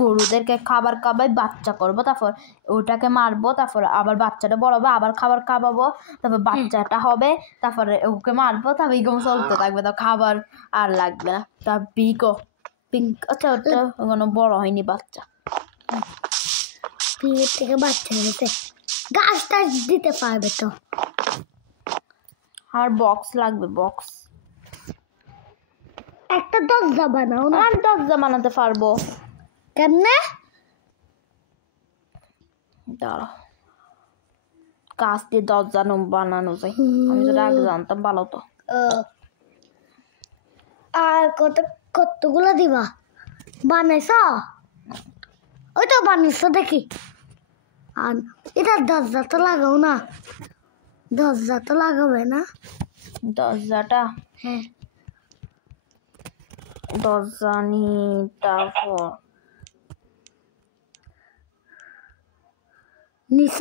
গরুদেরকে খাবার খাবাই, বাচ্চা করবো, তারপর ওটাকে মারবো, তারপর আবার বাচ্চাটা বড় হবে, আবার খাবার খাওয়াবো, তারপর বাচ্চাটা হবে, তারপরে ওকে মারবো, তারপর এরকম চলতে থাকবে, তো খাবার আর লাগবে না। তা পিকো পিক, আচ্ছা ওটা কোনো বড় হয়নি বাচ্চা, পিঠের থেকে বাচ্চা হয়েছে, গাছ টাছ দিতে পারবে তো। আর বক্স লাগবে, বক্স, একটা দরজা বানাও না। আর দরজা বানাতে পারবো কেমনে? দাঁড়াও, কাজ দিয়ে দরজা বানানো যায়, আমি তো আগে জানতাম ভালো তো। আর কতগুলো দিবা বানাইছ? ওই তো বানাইছ দেখি। আর এটা দরজা তো লাগাও না, দরজা তো লাগাবে না। দরজাটা, হ্যাঁ দরজা নি, তারপর নিছ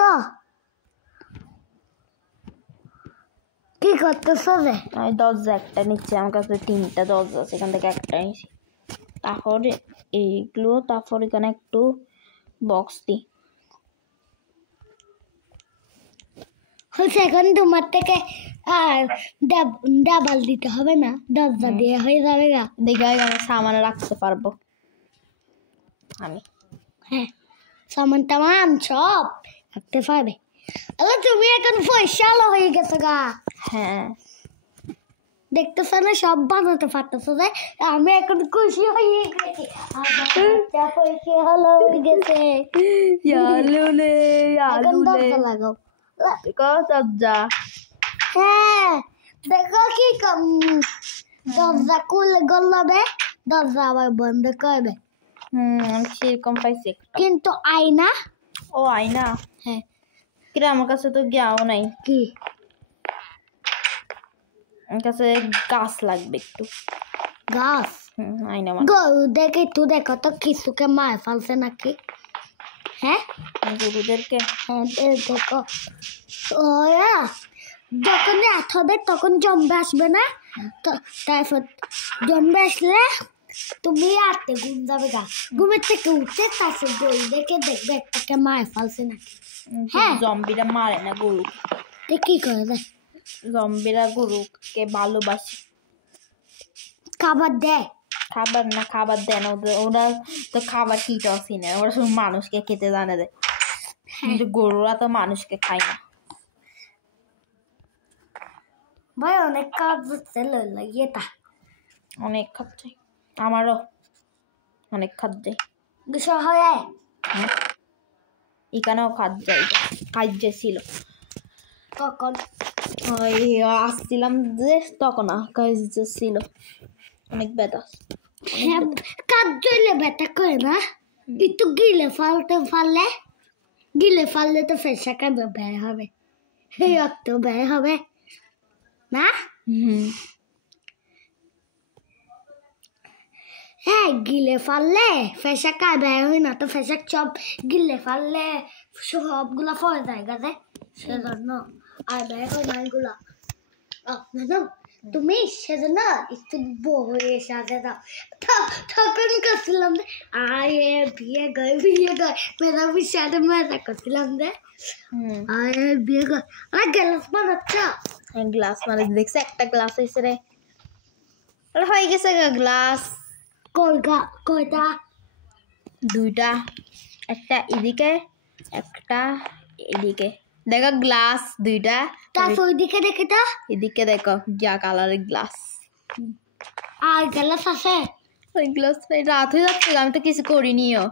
কি করতেছ রে? আমি দরজা একটা নিচ্ছি, আমার কাছে 3টা দরজা আছে, এখান থেকে একটা নিচ্ছি, তারপরে এইগুলো, তারপর এখানে একটু বক্স দিই। হয়েছে এখন তোমার থেকে আর ডাবল দিতে হবে না, দরজা দিয়ে হয়ে যাবে গা। দেখে আমি সামান রাখতে পারবো আমি। হ্যাঁ, সামান টামান সব রাখতে পারবে। আরে তুমি এখন পয়সাওয়ালা হয়ে গেছো গা, হ্যাঁ দেখতেছ না সব বানাতে পারতেছো যে। আমি এখন খুশি হয়ে গেছি, আমার বাচ্চা পয়সাওয়ালা হয়ে গেছে। এখন দরজা লাগাও। দরজা হ্যাঁ দেখো কি দরজা খুলে গলাবে, দরজা আবার বন্ধ করবে। আমি সেরকম পাইছি একটা। কিন্তু আয়না, ও আয়না, হ্যাঁ কিরে আমার কাছে তো গিয়াও নাই। কি আমার কাছে গাছ লাগবে একটু। গাছ? আয়না গরু দেখে একটু দেখো তো কিছুকে মার ফেলছে নাকি। হ্যাঁ গরুদেরকে হ্যাঁ দেখো, ওরা যখন রাত হবে তখন জম্বে আসবে না, তো তারপর জম্বে আসলে তুমি রাতে ঘুম যাবে গা, ঘুমের থেকে উঠে তারপর গরু দেখে দেখবে একটাকে মার ফেলছে নাকি। হ্যাঁ। জম্বিরা মারে না গরু, তো কি করে দেয়? জম্বিরা গরুকে ভালোবাসে, খাবার দেয়। খাবার না, খাবার দেয় না ওরা তো খাবার কিটাও চিনে, ওরা শুধু মানুষকে খেতে জানে দেয়, কিন্তু গরুরা তো মানুষকে খায় না। ভাই অনেক কাজ হচ্ছে লাগিয়ে তা অনেক খাচ্ছে, আমারও অনেক খাচ্ছে। বিষয় হয় এখানেও খাদ্য ছিল। কখন ওই আসছিলাম যে তখন কাজ ছিল অনেক ব্যথা। হ্যাঁ, কাজ জইলে ব্যথা করে না, একটু গিলে ফাললে তো ফেসা কাঁদে বের হবে, এই রক্ত বের হবে না। হ্যাঁ, গিলে ফাললে ফেসা কাঁ বের হয় না, তো ফেসা সব গিলে ফাললে সবগুলা ফলে যায় গাছে, সেজন্য আর বের হয় না এগুলা। না তুমি সেজন্য একটু বউ হয়ে এসে আসে দাও, তখন করছিলাম যে আয়ে বিয়ে গয় মেয়েরা সাথে মজা করছিলাম যে আয়ে বিয়ে গয়। আর গ্লাস বানাচ্ছ? গ্লাস মানে দেখছে একটা গ্লাস হয়েছে রে, হয়ে গেছে গ্লাস। কয়টা? দুইটা, একটা এদিকে একটা এদিকে। দেখো গ্লাস দুইটা, তারপর ওইদিকে দেখে তো এদিকে দেখো গিয়া কালারের গ্লাস। আর গ্লাস আছে? ওই গ্লাস রাত হয়ে যাচ্ছে, আমি তো কিছু করিনিও,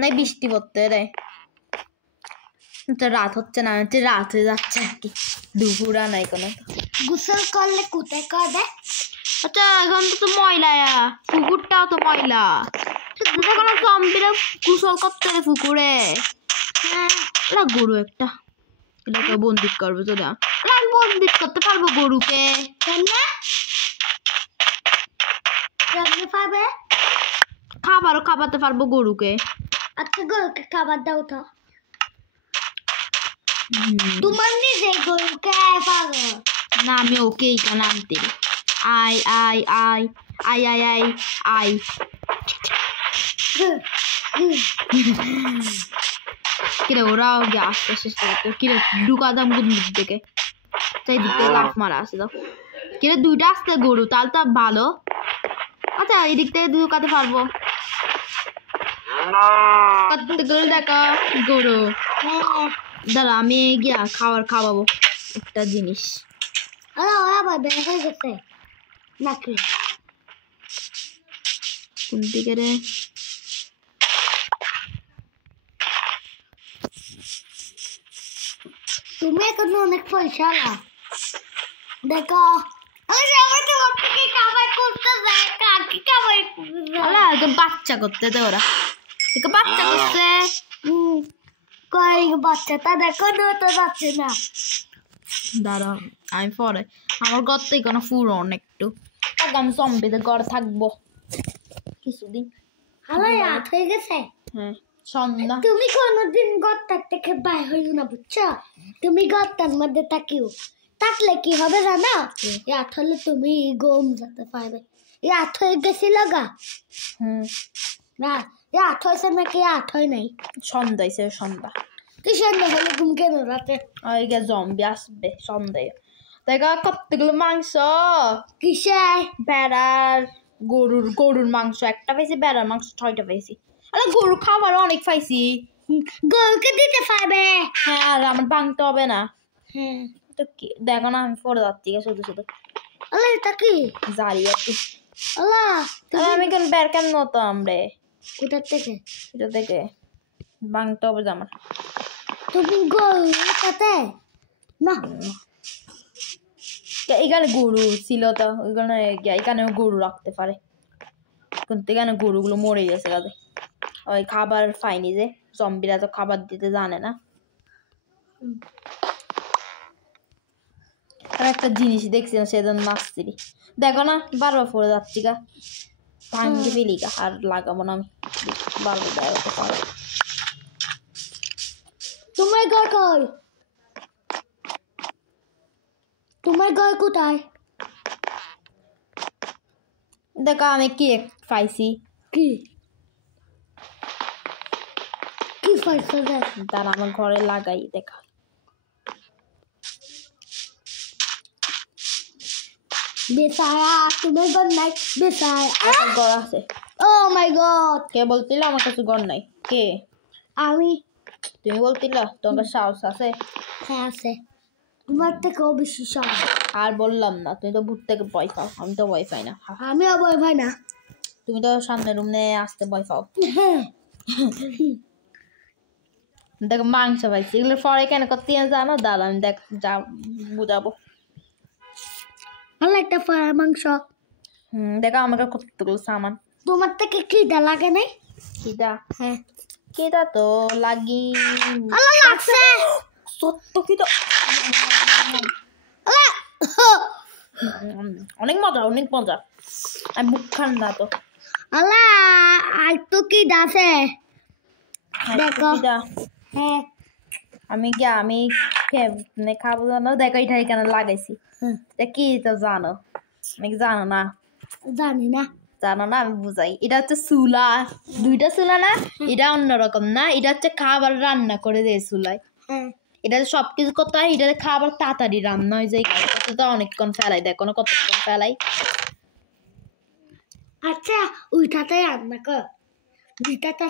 নাই বৃষ্টি পড়তে রে, তো রাত হচ্ছে না, রাত হয়ে যাচ্ছে আর কি, দুপুরা নাই কোনো। গোসল করলে কোথায় করবে? আচ্ছা এখন তো ময়লা, পুকুরটাও তো ময়লা, কোনো জম্বিরা গোসল করতে রে পুকুরে। এরা গরু একটা, এটাকে বন্দিত করবে তো না, আমি বন্দিত করতে পারবো গরুকে? কেমনে পাবে? খাবারও খাবাতে পারবো গরুকে। আচ্ছা গরুকে খাবার দাও তো, তোমার নিজে গরুকে পাগল না আমি ওকে এইখানে আনতে, আয় আয় আয় আয় আয় আয় আয়। কিরে ওরাও গিয়ে আসতে চেষ্টা করতো, কিরে ঢুকা দাম দিক থেকে, তাই দিক থেকে লাফ মারা আসে দাও। কিরে দুইটা আসতে গরু, তাহলে তো ভালো। আচ্ছা এই দিক থেকে ঢুকাতে পারবো, গরু দেখা গরু। দাঁড়া আমি গিয়া খাওয়াবো একটা জিনিস। ওরা বের হয়ে গেছে নাকি? কোন দিকে রে? তুমি এখন অনেক পয়সা না দেখো, বাচ্চা করতে দে ওরা, বাচ্চা করছে। কই বাচ্চাটা দেখো না, তো যাচ্ছে না। দাঁড়া আমি পরে, আমার ঘর থেকে কোনো ফুরন একটু, আমি জম্বিদের ঘরে থাকবো কিছুদিন। আমার রাত হয়ে গেছে। হ্যাঁ সন্ধ্যা। তুমি কোনোদিন ঘরটার থেকে বাইর হইও না বুঝছো, তুমি ঘরটার মধ্যে থাকলে কি হবে জানো, রাত হলে তুমি ঘুম যেতে পারবে। রাত হয়ে গেছিল গা, রাত হয়েছে নাকি রাত হয় নাই? সন্ধ্যা হয়েছে, সন্ধ্যা। কি সন্দেহ হলো ঘুম কেন রাতে? ওই গে জম্বি আসবে সন্দেহ। দেখা কতগুলো মাংস, কিসে? বেড়ার গরুর মাংস একটা পাইছি, বেড়ার মাংস 6টা পাইছি। আরে গরু খাবার অনেক পাইছি। গরুকে দিতে পারবে? হ্যাঁ, আর আমার ভাঙতে হবে না। হ্যাঁ। তো কি দেখো না, আমি পড়ে যাচ্ছি শুধু শুধু আল্লাহ এটা কি? জারি আর কি। আল্লাহ আর আমি কেন বের কেন মতো আমরে কোথা থেকে? এটা থেকে ভাঙতে হবে যে আমার। তুমি গরুটাতে না এখানে গরু ছিল তো, এখানেও গরু রাখতে পারে, কিন্তু এখানে গরুগুলো মরে গেছে কাজে। ওই খাবার পাইনি যে, জম্বিরা তো খাবার দিতে জানে না। আর একটা জিনিস দেখছিলাম সেদিন নাচছিলি, দেখো না বারবার পড়ে যাচ্ছি গা, ভাঙতে ফেলি গা, আর লাগাবো না আমি, বারবার দেখাতে পারো। তোমার ঘর কই? তোমার ঘর কোথায়? দেখো আমি কেক পাইছি, কি কি পাইছো রে? তার আমার ঘরে লাগাই দেখা। বেচারা তোমার ঘর নাই? বেচারা আমার ঘর আছে। ও মাই গড! কে বলছিল আমার কাছে ঘর নাই? কে? আমি। তুমি বলছিল? তোমার সাহস আছে? হ্যাঁ আছে, তোমার থেকেও বেশি সাহস। আর বললাম না, তুমি তো ভূত থেকে ভয় পাও, আমি তো ভয় পাই না। আমিও ভয় পাই না। তুমি তো সামনে রুম নিয়ে আসতে ভয় পাও। হ্যাঁ দেখো মাংস পাইছি, এগুলো পরে কেন করতে জানো? দাঁড়া আমি দেখ যা বুঝাবো। ভালো একটা ফ্রাই মাংস। দেখো আমাকে কতগুলো সামান। তোমার থেকে খিদা লাগে নাই? কিদা? হ্যাঁ কিদা তো লাগি। আল্লাহ লাগছে। সত্য কিদা, অনেক মজা অনেক মজা। আমি বুক খান না তো। আল্লাহ আর তো খিদা আছে। দেখো। কিদা হ্যাঁ আমি খাবো জানো? দেখো এটা এখানে লাগাইছি, কি তো জানো? নাকি জানো না? জানি না। জানো না, আমি বুঝাই। এটা হচ্ছে চুলা, দুইটা চুলা না, এটা অন্যরকম না, এটা হচ্ছে খাবার রান্না করে দেয় চুলায়। হ্যাঁ এটা সবকিছু করতে হয়, এটা খাবার তাড়াতাড়ি রান্না হয়ে যায়, তো অনেকক্ষণ ফেলাই, দেখো না কতক্ষণ ফেলাই। আচ্ছা ওইটাতে রান্না কর, দুইটাতে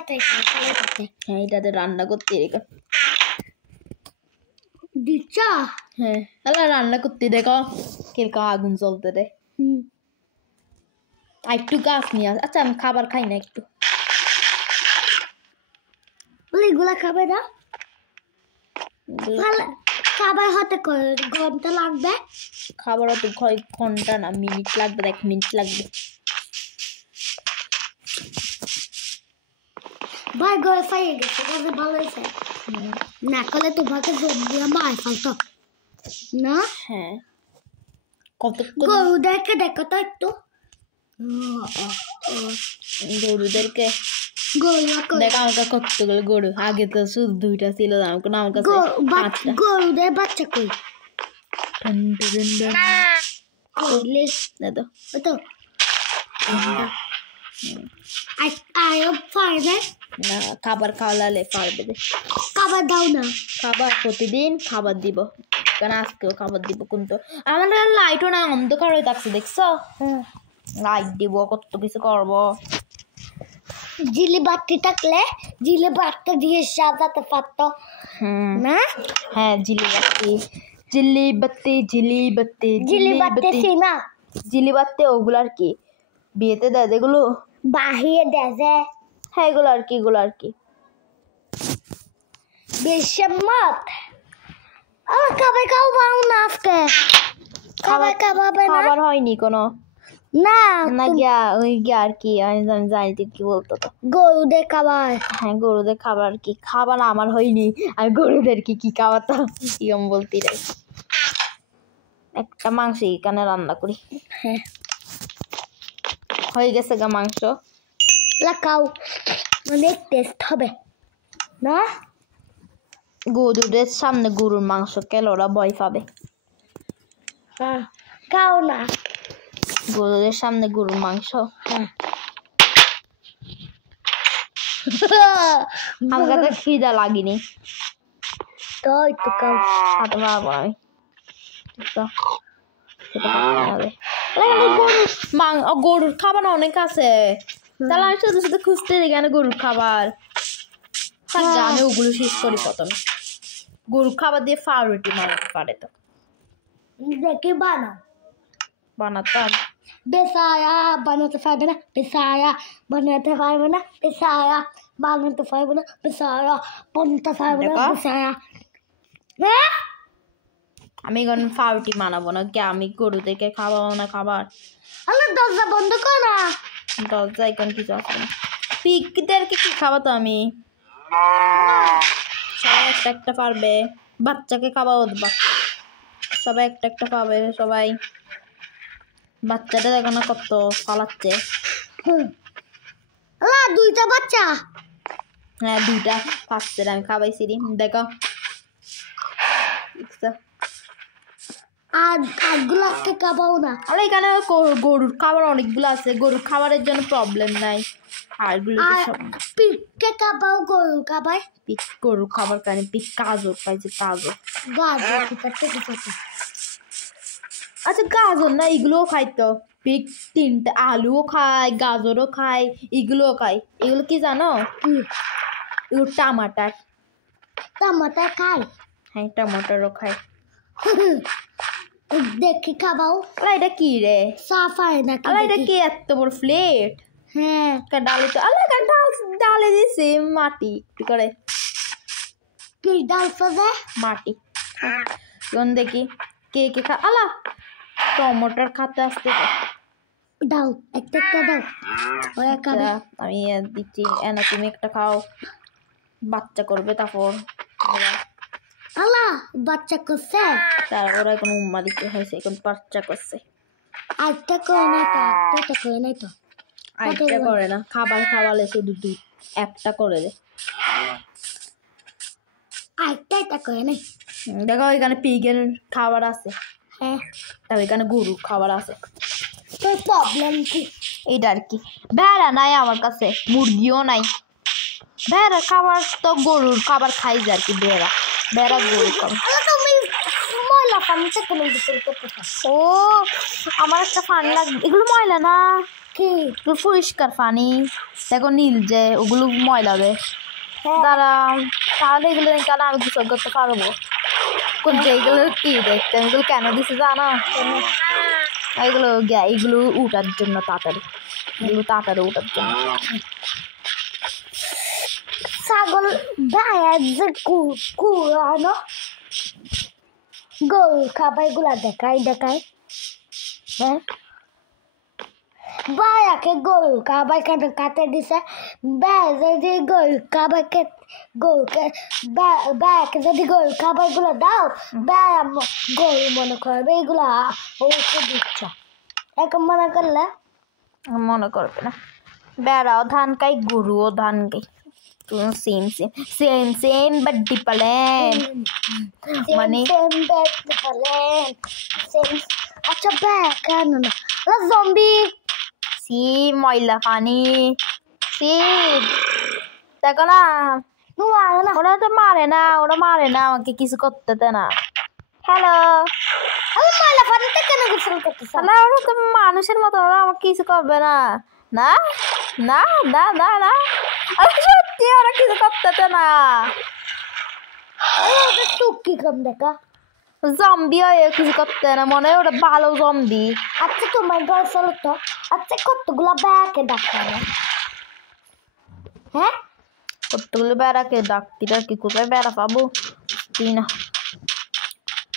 হ্যাঁ এটাতে রান্না করতে এরকম দিচ্ছ? হ্যাঁ তাহলে রান্না করতে দেখো কিরকম আগুন জ্বলতে দে। আর একটু গাছ নিয়ে আস। আচ্ছা আমি খাবার খাই না একটু। বলে এগুলা খাবে না? খাবার হতে ঘন্টা লাগবে? খাবার হতে ঘন্টা না, মিনিট লাগবে, 1 মিনিট লাগবে। ভাই ঘরে ফাইয়ে গেছে, কাজে ভালো হয়েছে। না করলে তোমাকে জমিয়ে মার ফেলতো না। হ্যাঁ কত গরু দেখে দেখো তো একটু। গরুদেরকে গরু দেখ আমার কাছে কতগুলো গরু, আগে তো শুধু 2টা ছিল, আমার কাছে 5টা। গরুদের বাচ্চা কই? কইলে দাদা তো আয়ো পারবে না, খাবার খাওয়ালে পারবে। খাবার দাও না। খাবার প্রতিদিন খাবার দিব, কারণ আজকেও খাবার দিব। কিন্তু আমাদের লাইটও না, অন্ধকার হয়ে থাকছে দেখছো? লাইট দিব, কত কিছু করবো। জিলি বাতি থাকলে জিলি বাতি দিয়ে সাজাতে পারতো না? হ্যাঁ জিলিবাতি জিলিবাতি জিলিবাতি জিলি বাতি না, জিলিবাতি ওগুলো আর কি বিয়েতে দেয় যেগুলো, বাহিয়ে দেয়। হ্যাঁ এগুলো আর কি, এগুলো আর কি বেশি মত। খাবার খাওয়াবো না আজকে, খাবার খাওয়াবে না? খাবার হয়নি কোনো না না, গিয়া ওই গিয়া আর কি, আমি জানি তো কি বলতো তো। গরুদের খাবার। হ্যাঁ গরুদের খাবার আর কি, খাবার আমার হয়নি, আমি গরুদের কি খাওয়াতো কিরম বলতে রে। একটা মাংস এখানে রান্না করি। হ্যাঁ হয়ে গেছে গা মাংস। লাগাও, অনেক টেস্ট হবে না? গরুদের সামনে গরুর মাংস খেলে ওরা ভয় পাবে। হ্যাঁ খাও না। গরুদের সামনে গরুর মাংস, আমার কাছে খিদা লাগেনি। তো একটু কম হাঁটতে পারবো না আমি তো সেটা পারবো না রে। গরুর খাবার অনেক আছে তাহলে আমি শুধু শুধু খুঁজতে দিই কেন গরুর খাবার আমি ওগুলো শেষ করি প্রথমে গরুর খাবার দিয়ে ফাউরুটি বানাতে পারে তো দেখি বানাতাম বেসায়া বানাতে পারবে না বেসায়া বানাতে পারবে না বেসায়া বানাতে পারবে না বেসায়া বানাতে পারবে না দেখো। বেসায়া হ্যাঁ আমি এখন ফাউরুটি বানাবো না কি আমি গরুদেরকে খাওয়াবো না খাবার আল্লাহ দরজা বন্ধ কর না দরজা এখন কিছু আছে না পিকদেরকে কি খাওয়াতো আমি সবাই একটা একটা পারবে বাচ্চাকে খাওয়াবো সবাই একটা একটা পাবে সবাই বাচ্চাটা দেখো না কত পালাচ্ছে আল্লাহ দুইটা বাচ্চা হ্যাঁ দুইটা পাচ্ছে আমি খাওয়াইছি রে দেখো আর আগুলাকে খাবাও না আর এখানে গরুর খাবার অনেকগুলো আছে গরুর খাবারের জন্য প্রবলেম নাই আরগুলো আর পিককে খাবাও গরু খাবাই পিক গরুর খাবার খাই পিক গাজর খাইছে গাজর গাজর থেকে থেকে আচ্ছা গাজর না এগুলোও খাইতো পিক তিনটা আলুও খায় গাজরও খায় এগুলোও খায় এগুলো কি জানো এগুলো টমাটার টমাটার খাই হ্যাঁ টমাটারও খায় দেখি খাবাও আলা এটা কি রে সাফাই না আলা এটা কি এত বড় প্লেট হ্যাঁ ডালে তো আলা ডালে দিছে মাটি কি করে কি ডাল সাজে মাটি কোন দেখি কে কে খা আলা টমাটার খাতে আসতে দাও একটা দাও ওরা খাবে আমি দিচ্ছি এনা তুমি একটা খাও বাচ্চা করবে তারপর আল্লাহ বাচ্চা করছে ওরা এখন উম্মা দিতে হয়েছে এখন বাচ্চা করছে একটা করে নাই তো একটা করে নাই তো একটা করে না খাবার খাওয়ালে শুধু দুই একটা করে দে একটা করে নাই দেখো এখানে পিগের খাবার আছে হ্যাঁ তারপর এখানে গরুর খাবার আছে তোর প্রবলেম কি এইটা আর কি ভেড়া নাই আমার কাছে মুরগিও নাই ভেড়া খাবার তো গরুর খাবার খাই যায় আর কি ভেড়া গরুর খাবার আল্লাহ তুমি ময়লা পানিতে কেন গোসল করতেছ ও আমার একটা পানি লাগবে এগুলো ময়লা না কি এগুলো পরিষ্কার পানি দেখো নীল যে ওগুলো ময়লা দে তারা তাহলে এগুলো কেন আমি গোসল করতে পারবো কোন যে এগুলো কি দেখতে এগুলো কেন দিছে জানো এগুলো উঠার জন্য তাড়াতাড়ি এগুলো তাড়াতাড়ি উঠার জন্য ছাগল গায়ের যে কুড়ানো গরু খাবার গুলা দেখায় হ্যাঁ বায়াকে গরু খাবার কেন কাটে দিছে বেজে যে গরু খাবারকে গরুকে বায়াকে যদি গরু খাবার গুলো দাও বেয়া গরু মনে করবে এগুলা ওকে দিচ্ছ এখন মনে করলে মনে করবে না বেড়াও ধান খাই গরুও ধান খাই সেম বাট ডিফারেন্ট মানে আচ্ছা বেয়া কেন না জম্বি সি ময়লা পানি সি দেখো না ওরা তো মারে না আমাকে কিছু করতে দেয় না হ্যালো আমি ময়লা পানিতে কেন গোসল করতেছ তাহলে ওরা তো মানুষের মতো ওরা আমাকে কিছু করবে না না না না না না সত্যি ওরা কিছু করতে না টুকি কম দেখা জম্বি হয়ে কিছু করতে না মনে হয় ওটা ভালো জম্বি আচ্ছা তোমার ঘর চলো তো আচ্ছা কতগুলা ব্যাগে ডাক্তার হ্যাঁ কতগুলো বেড়াকে ডাক্তি কোথায় বেড়া পাবো তুই না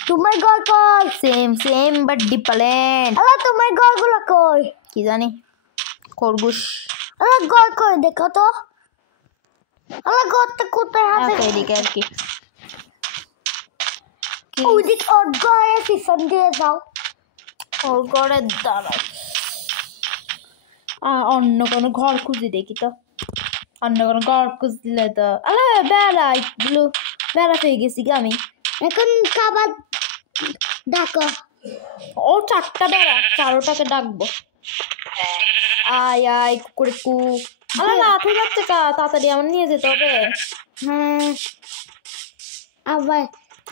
তোমার ঘর কই সেম বাট ডিফারেন্ট আল্লাহ তোমার ঘরগুলো কই কি জানি খরগোশ আল্লাহ ঘর কই দেখো তো আল্লাহ ঘরটা কোথায় আছে এদিকে আর কি ওদিক ওর ঘরে পিছন দিয়ে যাও ওর ঘরের দাঁড়ায় অন্য কোনো ঘর খুঁজে দেখি তো অন্য কোনো ঘর খুঁজলে তো আল্লাহ বেড়া এগুলো বেড়া পেয়ে গেছি কি আমি এখন খাবার ডাকো ও চারটা বেড়া চারোটাকে ডাকবো আয় করে কুক আল্লাহ রাত হয়ে যাচ্ছে কা তাড়াতাড়ি আমার নিয়ে যেতে হবে হ্যাঁ আবার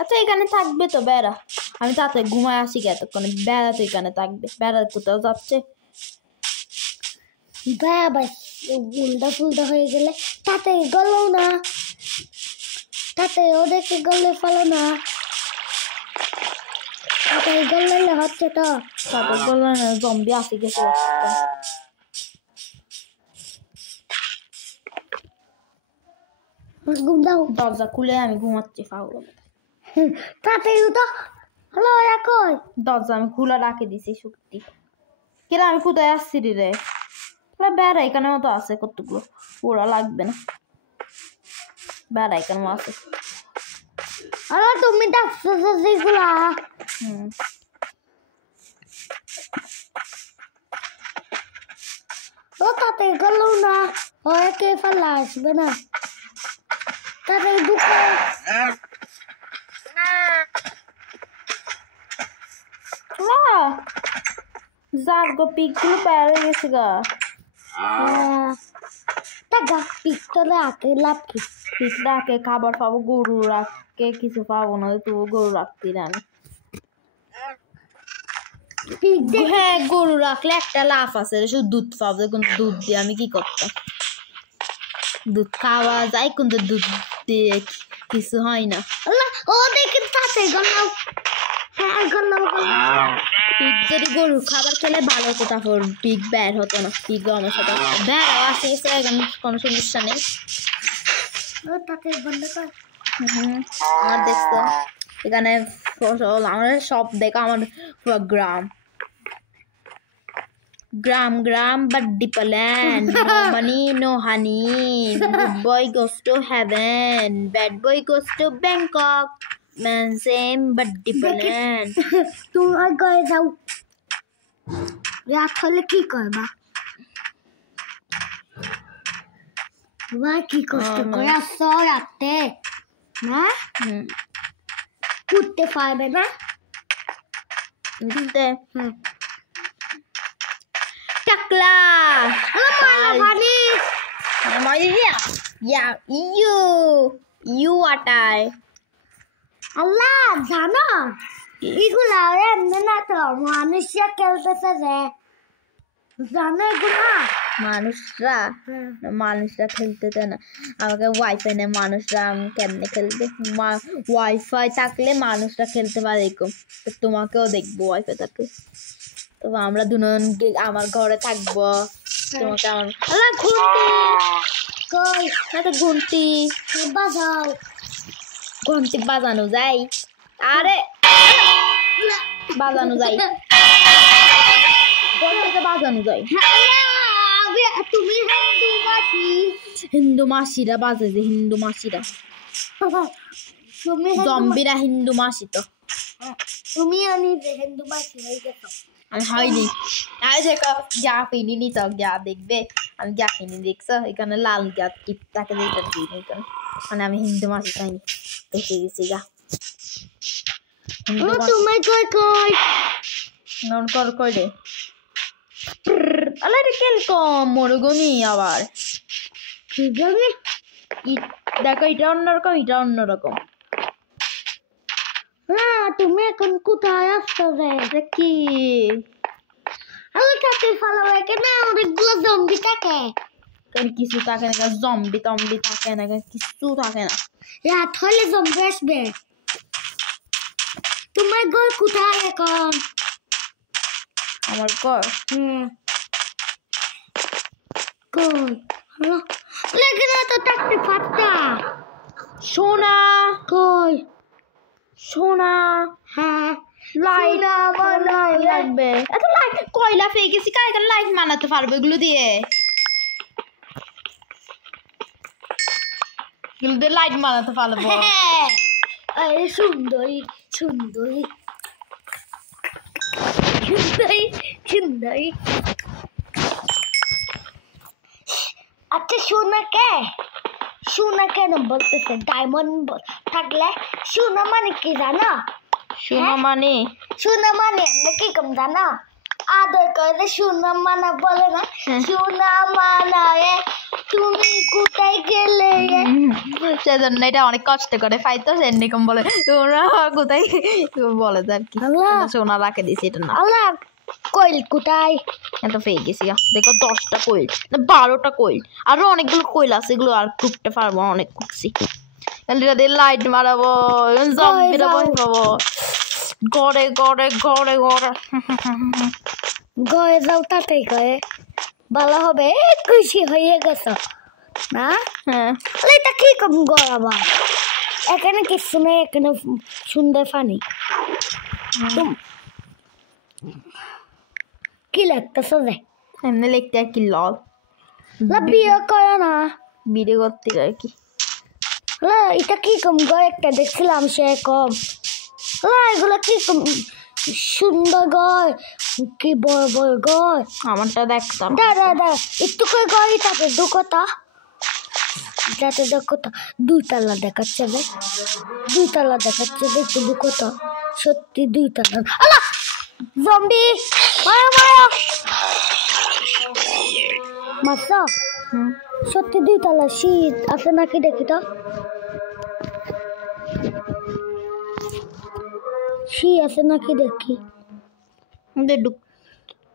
আচ্ছা এখানে থাকবে তো বেড়া, আমি তাতে ঘুমায় আসি এতক্ষণে, বেড়া তো এখানে থাকবে, বেড়া কোথাও যাচ্ছে? আবার উল্টা ফুলটা হয়ে গেলে তাতে গেলেও না, তাতে ওদেরকে গলে ফেলো না, তাতে গলে হচ্ছে তো। তাতে বললাম না জম্বি আসি গেছে। ঘুম দাও দরজা খুলে আমি ঘুমাচ্ছি পাগল। তাতে তো হ্যালো এখন দরজা আমি খোলা রাখে দিছি সত্যি। কেন আমি কোথায় আসছি রে? বেড়া এখানে মতো আছে কতগুলো, ওরা লাগবে না, বেড়া এখানে আছে। আরে তুমি ডাকছো যেগুলা ও তাতে গেলেও না, ওরা কে ফেলা আসবে না, তাতে ঢুকে যার গো পিকগুলো পার হয়ে গেছে গা। টাকা পিস্তলে আঁকে লাভ কি? পিক রাখে খাবার পাবো, গরু রাখে কিছু পাবো না, তবু গরু রাখতি না আমি। পিক হ্যাঁ গরু রাখলে একটা লাভ আছে, শুধু দুধ পাবো, কিন্তু দুধ দিয়ে আমি কি করতাম? দুধ খাওয়া যায় কিন্তু দুধ দিয়ে কিছু হয় না। ও দেখে তাতে গেলাম, হ্যাঁ গেলাম। পিক যদি গরু খাবার খেলে ভালো হতো, তারপর পিক বের হতো না, পিক আমার সাথে বেড়াও আসে গেছে, এখন কোনো সমস্যা নেই। ও তাতে বন্ধ কর। আমার দেখছো এখানে ফসল, আমার সব দেখা আমার পুরো গ্রাম গ্রাম গ্রাম, but deeper land. No money, no honey. Good boy goes to heaven, bad boy goes to Bangkok. Man same but deeper land. তোমার ঘরে যাও, রাত হলে কি করবা? মা কি কষ্ট করে আসছো রাতে না, উঠতে পারবে না। বুঝতে টাকলা পানি you water. আল্লাহ জানো এগুলা এমনি না তো, মানুষরা খেলতেছে যে, জানো এগুলা? মানুষরা খেলতে দেয় না আমাকে, ওয়াইফাই নেই, মানুষরা কেমনে খেলবে? ওয়াইফাই থাকলে মানুষরা খেলতে পারে এরকম, তো তোমাকেও দেখবো ওয়াইফাই থাকলে, তো আমরা দুজন আমার ঘরে থাকবো, তোমাকে আমার আল্লাহ ঘুরতে কই একটা ঘন্টি বাজাও, ঘন্টি বাজানো যায়, আরে বাজানো যায়, ঘন্টিতে বাজানো যায়। তুমি হিন্দু মাসি, হিন্দু মাসিরা বাজে যে, হিন্দু মাসিরা, তুমি জম্বিরা হিন্দু মাসি তো। তুমি আমি যে হিন্দু মাসি হয়ে গেছো। আমি হয়নি, আমি যে যা কিনি নি তো যা দেখবে, আমি যা কিনি দেখছো এখানে লাল গা টিপ তাকে যেটা দিই এখানে, মানে আমি হিন্দু মাসি খাইনি, দেখে গেছি গা হিন্দু মাসি। তোমার কই কই নন কর কই রে, আল্লাহ রে কিরকম মরুগমি আবার, যাবে দেখো এটা অন্যরকম, এটা অন্যরকম। হ্যাঁ তুমি এখন কোথায় আসছো রে? কি আল্লাহ তাতে ফলাবে কেন অনেকগুলো জম্বি থাকে? কিছু থাকে না, জম্বি টম্বি থাকে না, কিছু থাকে না। রাত হলে জম্বি আসবে। তোমার ঘর কোথায় এখন? আমার ঘর কই লাগে না তো থাকতে পারতা। সোনা কই সোনা, হ্যাঁ লাইট লাগবে, এত লাইট কয়লা পেয়ে গেছি, কার লাইট বানাতে পারবে এগুলো দিয়ে? এগুলো দিয়ে লাইট বানাতে পারবো। আরে সুন্দরী সুন্দরী সুন্দরী সুন্দরী। আচ্ছা সোনা কেন বলতেছে? ডায়মন্ড থাকলে সোনা মানে কি জানো? সোনা মানে সোনা মানে কি কম জানো? আদর করে সোনা মানা বলে না, সোনা মানায় তুমি কোথায় গেলে? সেজন্য এটা অনেক কষ্ট করে পাইতো সেরকম বলে তোমরা কোথায় বলে তো আর কি আল্লাহ। সোনা রাখে দিছি এটা না আল্লাহ কইল কোথায়? এত পেয়ে গেছি দেখো 10টা কোয়েল না 12টা কোয়েল আরো অনেকগুলো কোয়েল আছে এগুলো আর কুটতে পারবো না, অনেক কুটছি লাইট মারাবো জম্বিরা ভয় পাবো গড়ে গড়ে গড়ে গড়ে গয়ে যাও তাতেই গয়ে ভালো হবে। খুশি হয়ে গেছো না? হ্যাঁ এটা কি কম গড়াবা? এখানে কিছু নেই, এখানে সুন্দর পানি। কি লাগতেছে যে? এমনি লিখতে আর কি লল বিয়ে করো না? ভিডিও করতে আর কি এটা কি কম গয়? একটা দেখছিলাম সে কম। এগুলো কি কম সুন্দর গয়, কি বড় বড় গয়। আমারটা দেখতাম দাদা একটু করে গয় তাতে দুকতা যাতে দেখতো দুইতলা দেখাচ্ছে রে, দুইতলা দেখাচ্ছে রে, একটু দুকতা সত্যি দুইতলা। আল্লাহ জম্বি মারো মারো মাসা সত্যি দুইতলা শীত আছে নাকি দেখি তো। শি আছে নাকি দেখি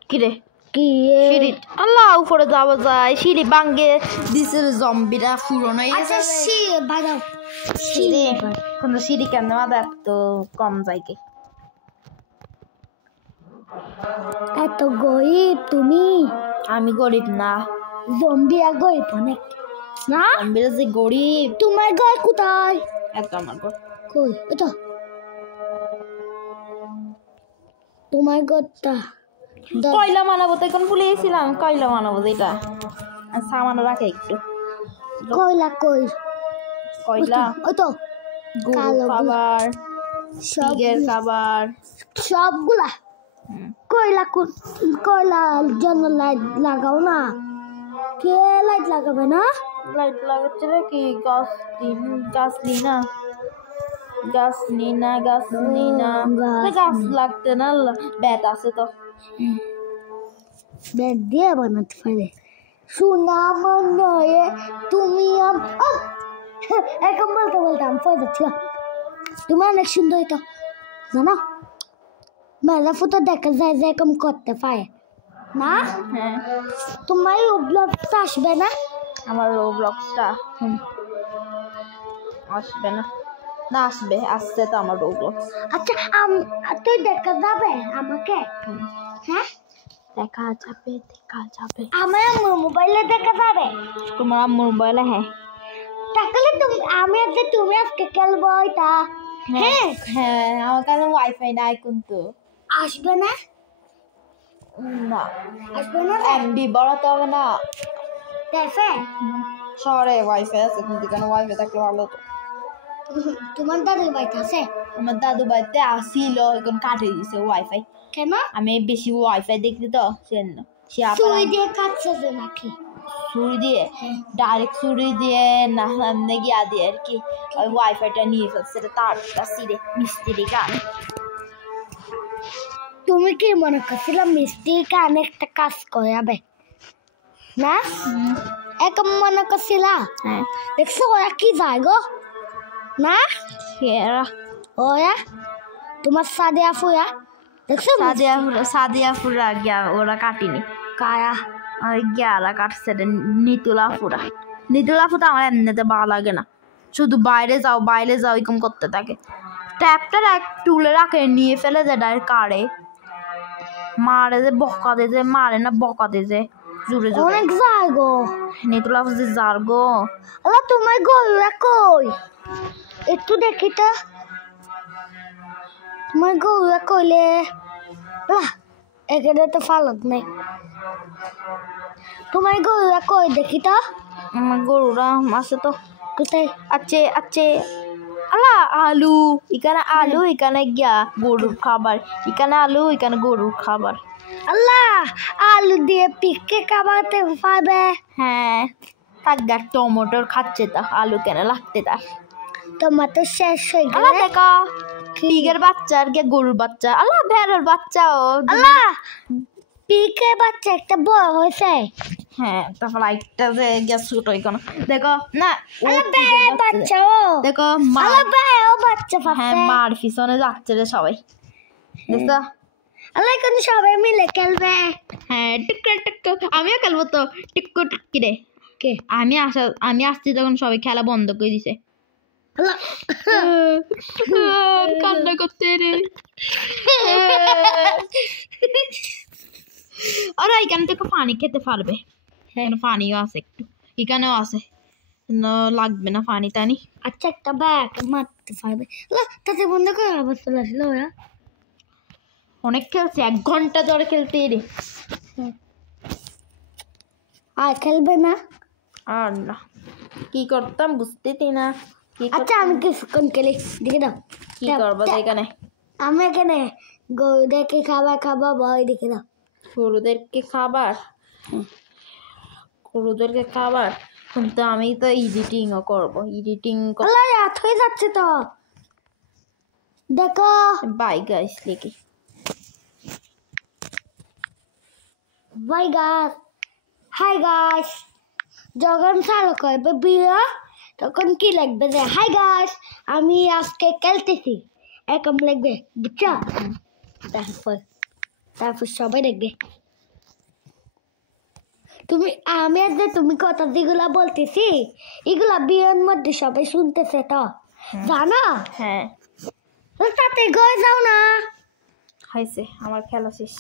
কিরে কি সিঁড়ি আল্লাহ উপরে যাওয়া যায় সিঁড়ি ভাঙ্গে দিছিল জম্বিরা পুরনো আচ্ছা শি বাজাও সিঁড়ি কিন্তু সিঁড়ি কেন আদার তো কম জায়গায় এত গরিব তুমি? আমি গরিব না জম্বি আর গরিব অনেক না। জম্বিরা যে গরিব তোমার ঘর কোথায়? এত আমার ঘর কই এটা তোমার ঘরটা? কয়লা মানাবো তো এখন ভুলে গেছিলাম কয়লা মানাবো যেটা সামানো রাখে একটু কয়লা কই? কয়লা ওই তো গরুর কালো খাবার সব পিগের খাবার সবগুলা কয়লা কয়লার জন্য লাইট লাগাও না। কে লাইট লাগাবে না? লাইট লাগাচ্ছে রে কি গাছ নি না গাছ নি না গাছ নি না গাছ লাগতে না ব্যাট আছে তো ব্যাট দিয়ে বানাতে পারে। শোনা মনে তুমি এখন বলতে বলতে আমি পড়ে যাচ্ছিলাম। তুমি অনেক সুন্দর তো জানো, মেলা ফুটো দেখা যায় যে এরকম করতে পারে না। হ্যাঁ তোমার ব্লগটা আসবে না? আমার রোবলক্সটা আসবে না না আসবে আসছে তো আমার রোবলক্স আচ্ছা তুই দেখা যাবে আমাকে? হ্যাঁ দেখা যাবে আমার মোবাইলে দেখা যাবে? তোমার আম্মুর মোবাইলে হ্যাঁ তাহলে তুমি আজকে খেলবো এটা? হ্যাঁ হ্যাঁ আমার কাছে ওয়াইফাই নাই কিন্তু আসবে না? না আসবে না এমবি বাড়াতে হবে না দেখে শহরে ওয়াইফাই আছে কিন্তু কেন ওয়াইফাই থাকলে ভালো তো তোমার দাদুর বাড়িতে আছে? আমার দাদু বাড়িতে আসিল এখন কাটে দিছে ওয়াইফাই কেন? আমি বেশি ওয়াইফাই দেখি তো সেজন্য সে সুই দিয়ে কাটছে যে নাকি? ছুরি দিয়ে ডাইরেক্ট ছুরি দিয়ে না এমনি গিয়া দিয়ে আর কি ওই ওয়াইফাইটা নিয়ে ফেলছে তারটা সিরে মিস্ত্রি গান তুমি কি মনে করছিল মিষ্টি কানে একটা কাজ করাবে না? এখন মনে করছিল? হ্যাঁ দেখছো ওরা কি যায় গো না? এরা ওরা তোমার সাদিয়া ফুয়া দেখছো? সাদিয়া ফুরা গিয়া ওরা কাটিনি কারা? ওই গিয়ারা কাটছে নিতুলা ফুরা তো আমার এমনিতে ভালো লাগে না শুধু বাইরে যাও এরকম করতে থাকে ট্যাপটা তুলে রাখে নিয়ে ফেলে যে ডাইরেক্ট কারে মারে যে বকা দে যে মারে না বকা দে যে জোরে জোরে অনেক যায় গো নিতুলা ফুজি যার গো আল্লাহ তোমার গরুরা কই? একটু দেখি তো তোমার গরুরা কইলে। এখানে তো ফালক নেই। তোমার গরুরা কই দেখি তো? আমার গরুরা আছে তো কোথায় আছে আলা আলু এখানে গিয়া গরুর খাবার এখানে আলু এখানে গরুর খাবার আল্লাহ আলু দিয়ে পিকে খাবাতে পারবে? হ্যাঁ থাকবে টমেটোর খাচ্ছে তা আলু কেন লাগতে তা টমেটো শেষ হয়ে আল্লাহ গেলে দেখা পিগের বাচ্চা আর গিয়া গরুর বাচ্চা আল্লাহ ভেড়ার বাচ্চাও আল্লাহ পিকে বাচ্চা একটা বড় হয়েছে। হ্যাঁ তারপর লাইটটা যে গ্যাস ছোট কোনো দেখো না ও আরে বে বাচ্চা ও দেখো মা আরে বে ও বাচ্চা হ্যাঁ ফাছে মার পিছনে যাচ্ছে রে সবাই দেখছো আরে কোন সবাই মিলে খেলবে হ্যাঁ টুক আমিও খেলবো তো টিক্কু টুকি রে কে আমি আসছি তখন সবাই খেলা বন্ধ করে দিছে আল্লাহ কান্না করতে রে আর এখান থেকে পানি খেতে পারবে হ্যাঁ পানিও আছে একটু এখানেও আছে লাগবে না পানি টানি আচ্ছা একটা ব্যাগ মারতে পারবে আল্লাহ তাতে বন্ধ করে আবার চলে আসলো ওরা অনেক খেলছে 1 ঘন্টা ধরে খেলতে রে আর খেলবে না আর না কি করতাম বুঝতেই না কি আচ্ছা আমি কিছুক্ষণ খেলি দেখে দাও কি করবো এখানে আমি এখানে গরুদেরকে খাবার খাবো ভয় দেখে দাও গরুদেরকে খাবার কিন্তু আমি তো এডিটিংও করবো এডিটিং আল্লাহ রাত হয়ে যাচ্ছে তো দেখো বাই গাইস লিখি বাই গাছ হাই গাছ যখন চালু করবে বিয়ে তখন কি লাগবে যে হাই গাছ আমি আজকে খেলতেছি এরকম লাগবে বুঝছো তারপর সবাই দেখবে আমি যে তুমি কথা যেগুলা বলতেছি এগুলা বিয়ের মধ্যে সবাই শুনতেছে তো জানো হ্যাঁ তাতে গয়ে যাও না হয়েছে আমার খেলা শেষ